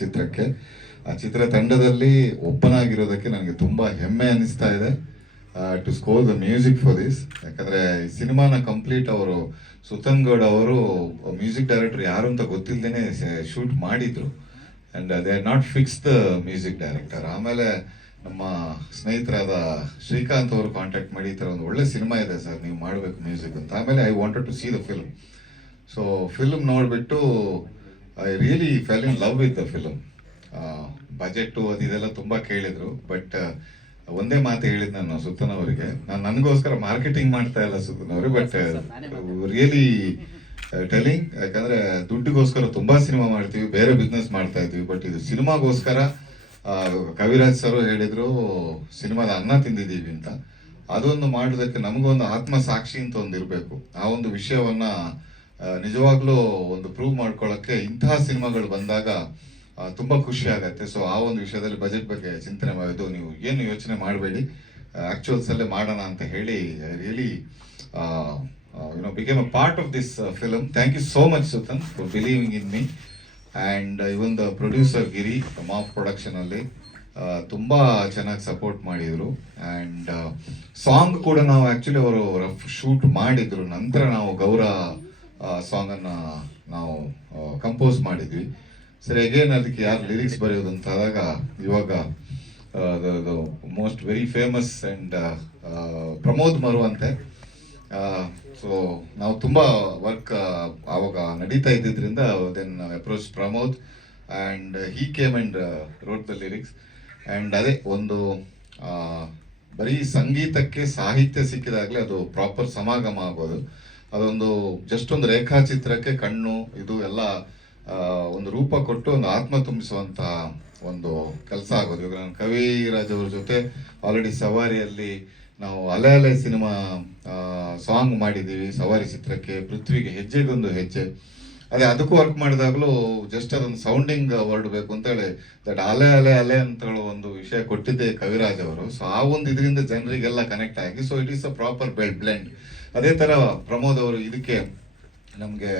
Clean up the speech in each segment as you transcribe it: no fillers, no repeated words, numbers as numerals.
ಚಿತ್ರಕ್ಕೆ. ಆ ಚಿತ್ರತಂಡದಲ್ಲಿ ಒಬ್ಬನಾಗಿರೋದಕ್ಕೆ ನನಗೆ ತುಂಬ ಹೆಮ್ಮೆ ಅನಿಸ್ತಾ ಇದೆ to score the music for this. ಯಾಕಂದರೆ ಈ ಸಿನಿಮಾನ ಕಂಪ್ಲೀಟ್ ಅವರು ಸುತನ್ ಗೌಡ ಅವರು ಮ್ಯೂಸಿಕ್ ಡೈರೆಕ್ಟರ್ ಯಾರು ಅಂತ ಗೊತ್ತಿಲ್ಲದೇ ಶೂಟ್ ಮಾಡಿದ್ರು. And they are not fix the music director. ಆಮೇಲೆ ನಮ್ಮ ಸ್ನೇಹಿತರಾದ ಶ್ರೀಕಾಂತ್ ಅವರು ಕಾಂಟ್ಯಾಕ್ಟ್ ಮಾಡಿ ಈ ಥರ ಒಂದು ಒಳ್ಳೆ ಸಿನಿಮಾ ಇದೆ ಸರ್, ನೀವು ಮಾಡಬೇಕು ಮ್ಯೂಸಿಕ್ ಅಂತ. ಆಮೇಲೆ I wanted to see the film. So film ನೋಡಿಬಿಟ್ಟು I really fell in love with the film. Budget ಅದು ಇದೆಲ್ಲ ತುಂಬ ಕೇಳಿದರು, ಬಟ್ ಒಂದೇ ಮಾತು ಹೇಳಿದ್ ನಾನು ಸುತ್ತನ್ ಅವರಿಗೆ, ನಾನು ನನಗೋಸ್ಕರ ಮಾರ್ಕೆಟಿಂಗ್ ಮಾಡ್ತಾ ಇಲ್ಲ ಸುತ್ತನ್ ಅವ್ರಿಗೆ, ಬಟ್ ರಿಯಲಿ ಟೆಲಿಂಗ್. ಯಾಕಂದರೆ ದುಡ್ಡಿಗೋಸ್ಕರ ತುಂಬ ಸಿನಿಮಾ ಮಾಡ್ತೀವಿ, ಬೇರೆ ಬಿಸ್ನೆಸ್ ಮಾಡ್ತಾ ಇದ್ವಿ, ಬಟ್ ಇದು ಸಿನಿಮಾಗೋಸ್ಕರ ಕವಿರಾಜ್ ಸರ್ ಹೇಳಿದ್ರು ಸಿನಿಮಾದ ಅನ್ನ ತಿಂದಿದ್ದೀವಿ ಅಂತ. ಅದೊಂದು ಮಾಡೋದಕ್ಕೆ ನಮಗೊಂದು ಆತ್ಮ ಸಾಕ್ಷಿ ಅಂತ ಒಂದು ಇರಬೇಕು. ಆ ಒಂದು ವಿಷಯವನ್ನ ನಿಜವಾಗ್ಲೂ ಒಂದು ಪ್ರೂವ್ ಮಾಡ್ಕೊಳ್ಳೋಕ್ಕೆ ಇಂತಹ ಸಿನಿಮಾಗಳು ಬಂದಾಗ ತುಂಬ ಖುಷಿ ಆಗತ್ತೆ. ಸೊ ಆ ಒಂದು ವಿಷಯದಲ್ಲಿ ಬಜೆಟ್ ಬಗ್ಗೆ ಚಿಂತನೆ ಮಾಡೋದು, ನೀವು ಏನು ಯೋಚನೆ ಮಾಡಬೇಡಿ, ಆ್ಯಕ್ಚುಯಲ್ಸಲ್ಲೇ ಮಾಡೋಣ ಅಂತ ಹೇಳಿ really became a part of this film. Thank you so much Suthan for believing in me. And even the producer Giri ಮಾಫ್ ಪ್ರೊಡಕ್ಷನಲ್ಲಿ ತುಂಬ ಚೆನ್ನಾಗಿ ಸಪೋರ್ಟ್ ಮಾಡಿದರು. ಆ್ಯಂಡ್ ಸಾಂಗ್ ಕೂಡ ನಾವು ಆ್ಯಕ್ಚುಲಿ ಅವರು ರಫ್ ಶೂಟ್ ಮಾಡಿದ್ರು, ನಂತರ ನಾವು ಗೌರ ಸಾಂಗನ್ನು ನಾವು ಕಂಪೋಸ್ ಮಾಡಿದ್ವಿ. ಸರಿ, ಅಗೇನ್ ಅದಕ್ಕೆ ಯಾರು ಲಿರಿಕ್ಸ್ ಬರೆಯೋದು ಅಂತ ಆದಾಗ ಇವಾಗ most very famous and Pramod ಮರು ಅಂತೆ. ಸೊ ನಾವು ತುಂಬ ವರ್ಕ್ ಆವಾಗ ನಡೀತಾ ಇದ್ದಿದ್ದರಿಂದ then approach Pramod and he came and wrote the lyrics. And ಅದೇ ಒಂದು ಬರೀ ಸಂಗೀತಕ್ಕೆ ಸಾಹಿತ್ಯ ಸಿಕ್ಕಿದಾಗಲೇ ಅದು ಪ್ರಾಪರ್ ಸಮಾಗಮ ಆಗೋದು. ಅದೊಂದು ಜಸ್ಟ್ ಒಂದು ರೇಖಾಚಿತ್ರಕ್ಕೆ ಕಣ್ಣು ಇದು ಎಲ್ಲ ಒಂದು ರೂಪ ಕೊಟ್ಟು ಒಂದು ಆತ್ಮ ತುಂಬಿಸುವಂಥ ಒಂದು ಕೆಲಸ ಆಗೋದು. ಇವಾಗ ನಾನು ಕವಿರಾಜ್ ಅವ್ರ ಜೊತೆ ಆಲ್ರೆಡಿ ಸವಾರಿಯಲ್ಲಿ ನಾವು ಅಲೆ ಅಲೆ ಸಿನಿಮಾ ಸಾಂಗ್ ಮಾಡಿದ್ದೀವಿ. ಸವಾರಿ ಚಿತ್ರಕ್ಕೆ ಪೃಥ್ವಿಗೆ ಹೆಜ್ಜೆಗೊಂದು ಹೆಜ್ಜೆ, ಅದೇ ಅದಕ್ಕೂ ವರ್ಕ್ ಮಾಡಿದಾಗಲೂ ಜಸ್ಟ್ ಅದೊಂದು ಸೌಂಡಿಂಗ್ ವರ್ಡ್ ಬೇಕು ಅಂತೇಳಿ ದಟ್ ಅಲೆ ಅಲೆ ಅಲೆ ಅಂತ ಹೇಳೋ ಒಂದು ವಿಷಯ ಕೊಟ್ಟಿದ್ದೆ ಕವಿರಾಜ್ ಅವರು. ಸೊ ಆ ಒಂದು ಇದರಿಂದ ಜನರಿಗೆಲ್ಲ ಕನೆಕ್ಟ್ ಆಗಿ, so it is a proper blend. ಅದೇ ಥರ ಪ್ರಮೋದ್ ಅವರು ಇದಕ್ಕೆ ನಮಗೆ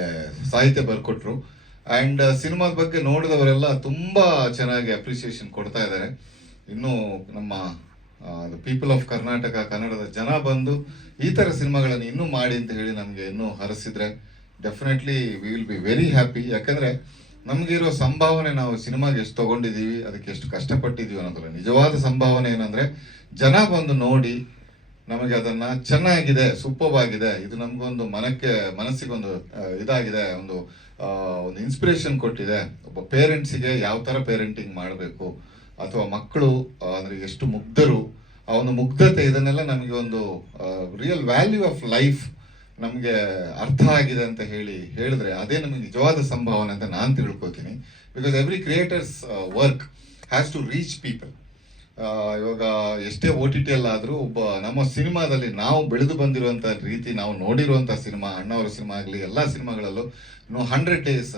ಸಾಹಿತ್ಯ ಬರ್ಕೊಟ್ರು. ಆ್ಯಂಡ್ ಸಿನಿಮಾದ ಬಗ್ಗೆ ನೋಡಿದವರೆಲ್ಲ ತುಂಬ ಚೆನ್ನಾಗಿ ಅಪ್ರಿಸಿಯೇಷನ್ ಕೊಡ್ತಾ ಇದ್ದಾರೆ. ಇನ್ನೂ ನಮ್ಮ ಪೀಪಲ್ ಆಫ್ ಕರ್ನಾಟಕ, ಕನ್ನಡದ ಜನ ಬಂದು ಈ ಥರ ಸಿನಿಮಾಗಳನ್ನು ಇನ್ನೂ ಮಾಡಿ ಅಂತ ಹೇಳಿ ನಮಗೆ ಇನ್ನೂ ಹರಸಿದ್ರೆ definitely we will be very happy. ಯಾಕಂದರೆ ನಮಗಿರೋ ಸಂಭಾವನೆ ನಾವು ಸಿನಿಮಾಗೆ ಎಷ್ಟು ತೊಗೊಂಡಿದ್ದೀವಿ, ಅದಕ್ಕೆ ಎಷ್ಟು ಕಷ್ಟಪಟ್ಟಿದ್ದೀವಿ ಅನ್ನೋದಲ್ಲ. ನಿಜವಾದ ಸಂಭಾವನೆ ಏನಂದರೆ ಜನ ಬಂದು ನೋಡಿ ನಮಗೆ ಅದನ್ನು ಚೆನ್ನಾಗಿದೆ, ಸೂಪರ್ಬ್ ಆಗಿದೆ, ಇದು ನಮಗೊಂದು ಮನಸ್ಸಿಗೊಂದು ಇದಾಗಿದೆ, ಒಂದು ಇನ್ಸ್ಪಿರೇಷನ್ ಕೊಟ್ಟಿದೆ. ಒಬ್ಬ ಪೇರೆಂಟ್ಸಿಗೆ ಯಾವ ಥರ ಪೇರೆಂಟಿಂಗ್ ಮಾಡಬೇಕು, ಅಥವಾ ಮಕ್ಕಳು ಅಂದರೆ ಎಷ್ಟು ಮುಗ್ಧರು, ಆ ಒಂದು ಮುಗ್ಧತೆ, ಇದನ್ನೆಲ್ಲ ನಮಗೆ ಒಂದು ರಿಯಲ್ ವ್ಯಾಲ್ಯೂ ಆಫ್ ಲೈಫ್ ನಮಗೆ ಅರ್ಥ ಆಗಿದೆ ಅಂತ ಹೇಳಿದ್ರೆ ಅದೇ ನಮಗೆ ನಿಜವಾದ ಸಂಭಾವನೆ ಅಂತ ನಾನು ತಿಳ್ಕೊತೀನಿ. Because every creators work has to reach people. ಇವಾಗ ಎಷ್ಟೇ OTT ಅಲ್ಲಾದರೂ ಒಬ್ಬ ನಮ್ಮ ಸಿನಿಮಾದಲ್ಲಿ ನಾವು ಬೆಳೆದು ಬಂದಿರುವಂಥ ರೀತಿ, ನಾವು ನೋಡಿರುವಂಥ ಸಿನಿಮಾ, ಅಣ್ಣವರ ಸಿನಿಮಾ ಆಗಲಿ, ಎಲ್ಲ ಸಿನಿಮಾಗಳಲ್ಲೂ 100 days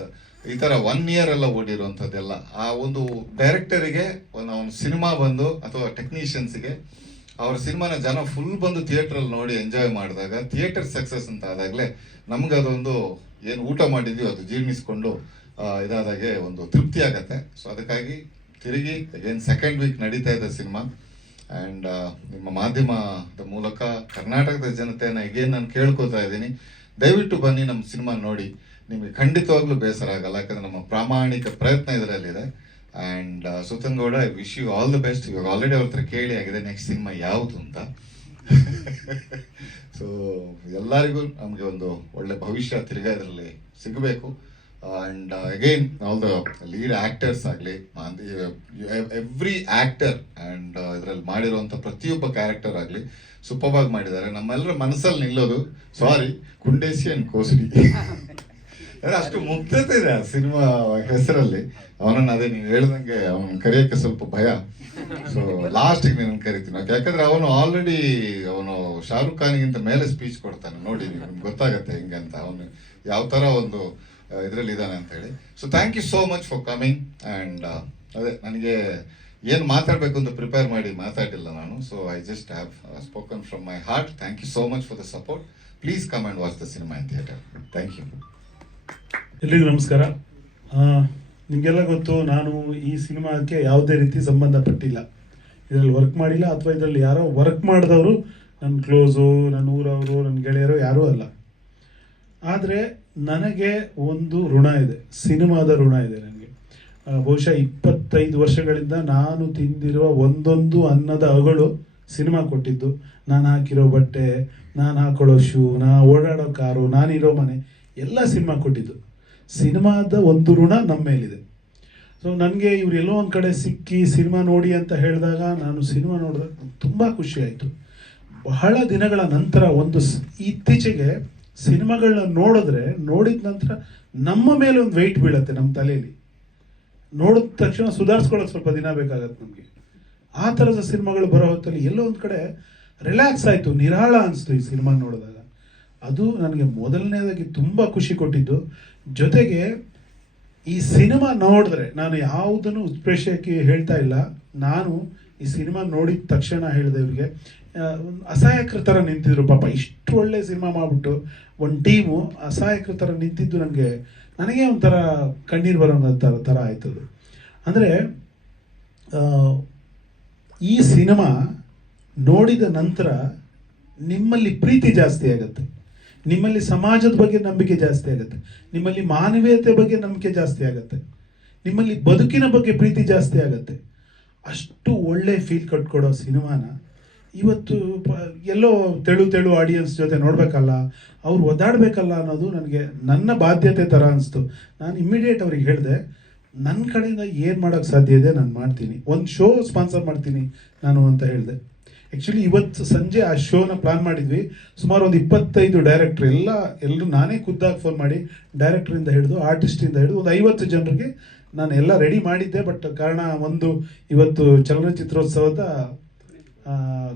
ಈ ಥರ 1 year ಎಲ್ಲ ಓಡಿರುವಂಥದ್ದೆಲ್ಲ ಆ ಒಂದು ಡೈರೆಕ್ಟರಿಗೆ ಒಂದು ಸಿನಿಮಾ ಬಂದು ಅಥವಾ ಟೆಕ್ನಿಷಿಯನ್ಸ್ಗೆ ಅವ್ರ ಸಿನಿಮಾನ ಜನ ಫುಲ್ ಬಂದು ಥಿಯೇಟ್ರಲ್ಲಿ ನೋಡಿ ಎಂಜಾಯ್ ಮಾಡಿದಾಗ, ಥಿಯೇಟರ್ ಸಕ್ಸಸ್ ಅಂತ ಆದಾಗಲೇ ನಮ್ಗೆ ಅದೊಂದು ಏನು ಊಟ ಮಾಡಿದ್ವಿ ಅದು ಜೀರ್ಣಿಸ್ಕೊಂಡು ಇದಾದಾಗೆ ಒಂದು ತೃಪ್ತಿ ಆಗತ್ತೆ. ಸೊ ಅದಕ್ಕಾಗಿ ತಿರುಗಿ ಏನು ಸೆಕೆಂಡ್ ವೀಕ್ ನಡೀತಾ ಇದೆ ಸಿನಿಮಾ. ಆ್ಯಂಡ್ ನಿಮ್ಮ ಮಾಧ್ಯಮದ ಮೂಲಕ ಕರ್ನಾಟಕದ ಜನತೆಯನ್ನು ಈಗೇನು ನಾನು ಕೇಳ್ಕೊತಾ ಇದ್ದೀನಿ, ದಯವಿಟ್ಟು ಬನ್ನಿ ನಮ್ಮ ಸಿನಿಮಾ ನೋಡಿ. ನಿಮಗೆ ಖಂಡಿತವಾಗ್ಲೂ ಬೇಸರ ಆಗಲ್ಲ, ಯಾಕಂದರೆ ನಮ್ಮ ಪ್ರಾಮಾಣಿಕ ಪ್ರಯತ್ನ ಇದರಲ್ಲಿದೆ. And Suthan Gowda, I wish you all the best. ಇವಾಗ ಆಲ್ರೆಡಿ ಅವ್ರ ಹತ್ರ ಕೇಳಿ ಆಗಿದೆ ನೆಕ್ಸ್ಟ್ ಸಿನಿಮಾ ಯಾವುದು ಅಂತ. ಸೊ ಎಲ್ಲರಿಗೂ ನಮಗೆ ಒಂದು ಒಳ್ಳೆ ಭವಿಷ್ಯ ತಿರ್ಗಾ ಇದರಲ್ಲಿ ಸಿಗಬೇಕು. And again all the lead actors ಆಗಲಿ, ಎವ್ರಿ ಆ್ಯಕ್ಟರ್ ಆ್ಯಂಡ್ ಇದರಲ್ಲಿ ಮಾಡಿರುವಂಥ ಪ್ರತಿಯೊಬ್ಬ ಕ್ಯಾರೆಕ್ಟರ್ ಆಗಲಿ ಸೂಪರ್ವಾಗಿ ಮಾಡಿದ್ದಾರೆ. ನಮ್ಮೆಲ್ಲರ ಮನಸ್ಸಲ್ಲಿ ನಿಲ್ಲೋದು ಸಾರಿ ಕುಂಡೇಸಿ ಆ್ಯಂಡ್ ಕೋಸಡಿ. ಅಷ್ಟು ಮುಗ್ಧತೆ ಇದೆ ಆ ಸಿನಿಮಾ ಹೆಸರಲ್ಲಿ. ಅವನನ್ನು ಅದೇ ನೀವು ಹೇಳ್ದಂಗೆ ಅವನು ಕರೆಯೋಕ್ಕೆ ಸ್ವಲ್ಪ ಭಯ. ಸೊ ಲಾಸ್ಟಿಗೆ ನೀನು ಕರಿತೀನಿ, ಯಾಕಂದ್ರೆ ಅವನು ಶಾರುಖ್ ಖಾನ್ಗಿಂತ ಮೇಲೆ ಸ್ಪೀಚ್ ಕೊಡ್ತಾನೆ ನೋಡಿ, ನಿಮ್ಗೆ ಗೊತ್ತಾಗತ್ತೆ ಹೆಂಗೆ ಅಂತ, ಅವನು ಯಾವ ಥರ ಒಂದು ಇದರಲ್ಲಿ ಇದ್ದಾನೆ ಅಂತ ಹೇಳಿ. So thank you so much for coming. And ಅದೇ ನನಗೆ ಏನು ಮಾತಾಡಬೇಕು ಅಂತ ಪ್ರಿಪೇರ್ ಮಾಡಿ ಮಾತಾಡಿಲ್ಲ ನಾನು. So I just have spoken from my heart. Thank you so much for the support. Please come and watch the cinema in theatre. Thank you. ಎಲ್ರಿಗೂ ನಮಸ್ಕಾರ. ನಿಮಗೆಲ್ಲ ಗೊತ್ತು, ನಾನು ಈ ಸಿನಿಮಾಕ್ಕೆ ಯಾವುದೇ ರೀತಿ ಸಂಬಂಧಪಟ್ಟಿಲ್ಲ, ಇದರಲ್ಲಿ ವರ್ಕ್ ಮಾಡಿಲ್ಲ, ಅಥವಾ ಇದರಲ್ಲಿ ಯಾರೋ ವರ್ಕ್ ಮಾಡಿದವರು ನನ್ನ ಕ್ಲೋಸು, ನನ್ನ ಊರವರು, ನನ್ನ ಗೆಳೆಯರು ಯಾರೂ ಅಲ್ಲ. ಆದರೆ ನನಗೆ ಒಂದು ಋಣ ಇದೆ, ಸಿನಿಮಾದ ಋಣ ಇದೆ ನನಗೆ. ಬಹುಶಃ 25 ವರ್ಷಗಳಿಂದ ನಾನು ತಿಂದಿರುವ ಒಂದೊಂದು ಅನ್ನದ ಅಗಳು ಸಿನಿಮಾ ಕೊಟ್ಟಿದ್ದು. ನಾನು ಹಾಕಿರೋ ಬಟ್ಟೆ, ನಾನು ಹಾಕೊಳ್ಳೋ ಶೂ, ನಾನು ಓಡಾಡೋ ಕಾರು, ನಾನಿರೋ ಮನೆ ಎಲ್ಲ ಸಿನಿಮಾ ಕೊಟ್ಟಿದ್ದು. ಸಿನಿಮಾದ ಒಂದು ಋಣ ನಮ್ಮ ಮೇಲಿದೆ. ಸೊ ನನಗೆ ಇವ್ರು ಎಲ್ಲೋ ಒಂದು ಕಡೆ ಸಿಕ್ಕಿ ಸಿನಿಮಾ ನೋಡಿ ಅಂತ ಹೇಳಿದಾಗ ನಾನು ಸಿನಿಮಾ ನೋಡಿದಾಗ ತುಂಬ ಖುಷಿ ಆಯಿತು. ಬಹಳ ದಿನಗಳ ನಂತರ ಇತ್ತೀಚೆಗೆ ಸಿನಿಮಾಗಳನ್ನ ನೋಡಿದ ನಂತರ ನಮ್ಮ ಮೇಲೆ ಒಂದು ವೆಯ್ಟ್ ಬೀಳುತ್ತೆ ನಮ್ಮ ತಲೆಯಲ್ಲಿ. ನೋಡಿದ ತಕ್ಷಣ ಸುಧಾರಿಸ್ಕೊಳ್ಳೋಕೆ ಸ್ವಲ್ಪ ದಿನ ಬೇಕಾಗತ್ತೆ ನಮಗೆ. ಆ ಥರದ ಸಿನಿಮಾಗಳು ಬರೋ ಹೊತ್ತಲ್ಲಿ ಎಲ್ಲೋ ಒಂದು ಕಡೆ ರಿಲ್ಯಾಕ್ಸ್ ಆಯಿತು, ನಿರಾಳ ಅನಿಸ್ತು ಈ ಸಿನಿಮಾ ನೋಡಿದಾಗ. ಅದು ನನಗೆ ಮೊದಲನೇದಾಗಿ ತುಂಬ ಖುಷಿ ಕೊಟ್ಟಿದ್ದು. ಜೊತೆಗೆ ಈ ಸಿನಿಮಾ ನೋಡಿದ್ರೆ, ನಾನು ಯಾವುದನ್ನು ಉತ್ಪ್ರೇಕ್ಷಕ್ಕೆ ಹೇಳ್ತಾ ಇಲ್ಲ, ನಾನು ಈ ಸಿನಿಮಾ ನೋಡಿದ ತಕ್ಷಣ ಹೇಳಿದೆ ಇವರಿಗೆ, ಅಸಹಾಯಕರ ಥರ ನಿಂತಿದ್ರು ಪಾಪ. ಇಷ್ಟು ಒಳ್ಳೆ ಸಿನಿಮಾ ಮಾಡಿಬಿಟ್ಟು ಒಂದು ಟೀಮು ಅಸಹಾಯಕರ ಥರ ನಿಂತಿದ್ದು ನನಗೆ ಒಂಥರ ಕಣ್ಣೀರು ಬರೋ ಥರ ಆಯ್ತದು. ಅಂದರೆ ಈ ಸಿನಿಮಾ ನೋಡಿದ ನಂತರ ನಿಮ್ಮಲ್ಲಿ ಪ್ರೀತಿ ಜಾಸ್ತಿ ಆಗುತ್ತೆ, ನಿಮ್ಮಲ್ಲಿ ಸಮಾಜದ ಬಗ್ಗೆ ನಂಬಿಕೆ ಜಾಸ್ತಿ ಆಗುತ್ತೆ, ನಿಮ್ಮಲ್ಲಿ ಮಾನವೀಯತೆ ಬಗ್ಗೆ ನಂಬಿಕೆ ಜಾಸ್ತಿ ಆಗುತ್ತೆ, ನಿಮ್ಮಲ್ಲಿ ಬದುಕಿನ ಬಗ್ಗೆ ಪ್ರೀತಿ ಜಾಸ್ತಿ ಆಗುತ್ತೆ. ಅಷ್ಟು ಒಳ್ಳೆ ಫೀಲ್ ಕಟ್ಕೊಡೋ ಸಿನಿಮಾನ ಇವತ್ತು ಎಲ್ಲೋ ತೆಳು ಆಡಿಯನ್ಸ್ ಜೊತೆ ನೋಡಬೇಕಲ್ಲ, ಅವ್ರು ಒದ್ದಾಡಬೇಕಲ್ಲ ಅನ್ನೋದು ನನ್ನ ಬಾಧ್ಯತೆ ಥರ ಅನಿಸ್ತು. ನಾನು ಇಮ್ಮಿಡಿಯೇಟ್ ಅವ್ರಿಗೆ ಹೇಳಿದೆ, ನನ್ನ ಕಡೆಯಿಂದ ಏನು ಮಾಡೋಕ್ಕೆ ಸಾಧ್ಯ ಇದೆ ನಾನು ಮಾಡ್ತೀನಿ, ಒಂದು ಶೋ ಸ್ಪಾನ್ಸರ್ ಮಾಡ್ತೀನಿ ನಾನು ಅಂತ ಹೇಳಿದೆ. ಆ್ಯಕ್ಚುಲಿ ಇವತ್ತು ಸಂಜೆ ಆ ಶೋನ ಪ್ಲಾನ್ ಮಾಡಿದ್ವಿ. ಸುಮಾರು ಒಂದು 25 ಡೈರೆಕ್ಟ್ರು ಎಲ್ಲರೂ ನಾನೇ ಖುದ್ದಾಗಿ ಫೋನ್ ಮಾಡಿ, ಡೈರೆಕ್ಟ್ರಿಂದ ಹಿಡಿದು ಆರ್ಟಿಸ್ಟಿಂದ ಹಿಡಿದು ಒಂದು 50 ಜನರಿಗೆ ನಾನು ಎಲ್ಲ ರೆಡಿ ಮಾಡಿದ್ದೆ. ಬಟ್ ಕಾರಣ ಇವತ್ತು ಚಲನಚಿತ್ರೋತ್ಸವದ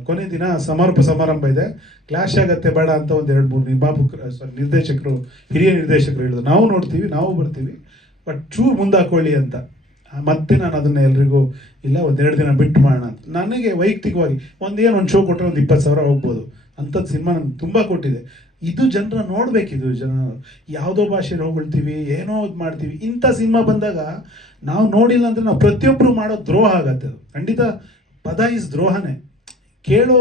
ಕೊನೆ ದಿನ ಸಮಾರೋಪ ಸಮಾರಂಭ ಇದೆ, ಕ್ಲಾಶ್ ಆಗತ್ತೆ ಬೇಡ ಅಂತ ಒಂದು 2-3 ನಿರ್ದೇಶಕರು, ಹಿರಿಯ ನಿರ್ದೇಶಕರು ಹೇಳಿದ್ರು, ನಾವು ನೋಡ್ತೀವಿ, ನಾವು ಬರ್ತೀವಿ, ಬಟ್ ಚೂರು ಮುಂದಾಕೊಳ್ಳಿ ಅಂತ. ಮತ್ತೆ ನಾನು ಅದನ್ನು ಎಲ್ರಿಗೂ ಇಲ್ಲ, 1-2 ದಿನ ಬಿಟ್ಟು ಮಾಡೋಣ ಅಂತ. ನನಗೆ ವೈಯಕ್ತಿಕವಾಗಿ ಒಂದು ಶೋ ಕೊಟ್ಟರೆ ಒಂದು 20,000 ಹೋಗ್ಬೋದು ಅಂಥದ್ದು ಸಿನಿಮಾ ನನಗೆ ತುಂಬ ಕೊಟ್ಟಿದೆ. ಇದು ಜನರ ನೋಡಬೇಕಿದು. ಯಾವುದೋ ಭಾಷೆಯಲ್ಲಿ ಹೋಗ್ಬಿಡ್ತೀವಿ, ಏನೋ ಇದು ಮಾಡ್ತೀವಿ. ಇಂಥ ಸಿನಿಮಾ ಬಂದಾಗ ನಾವು ನೋಡಿಲ್ಲ ಅಂದರೆ ನಾವು ಪ್ರತಿಯೊಬ್ಬರು ಮಾಡೋ ದ್ರೋಹ ಆಗತ್ತೆ. ಅದು ಖಂಡಿತ ಪದ ಇಸ್ ದ್ರೋಹನೇ. ಕೇಳೋ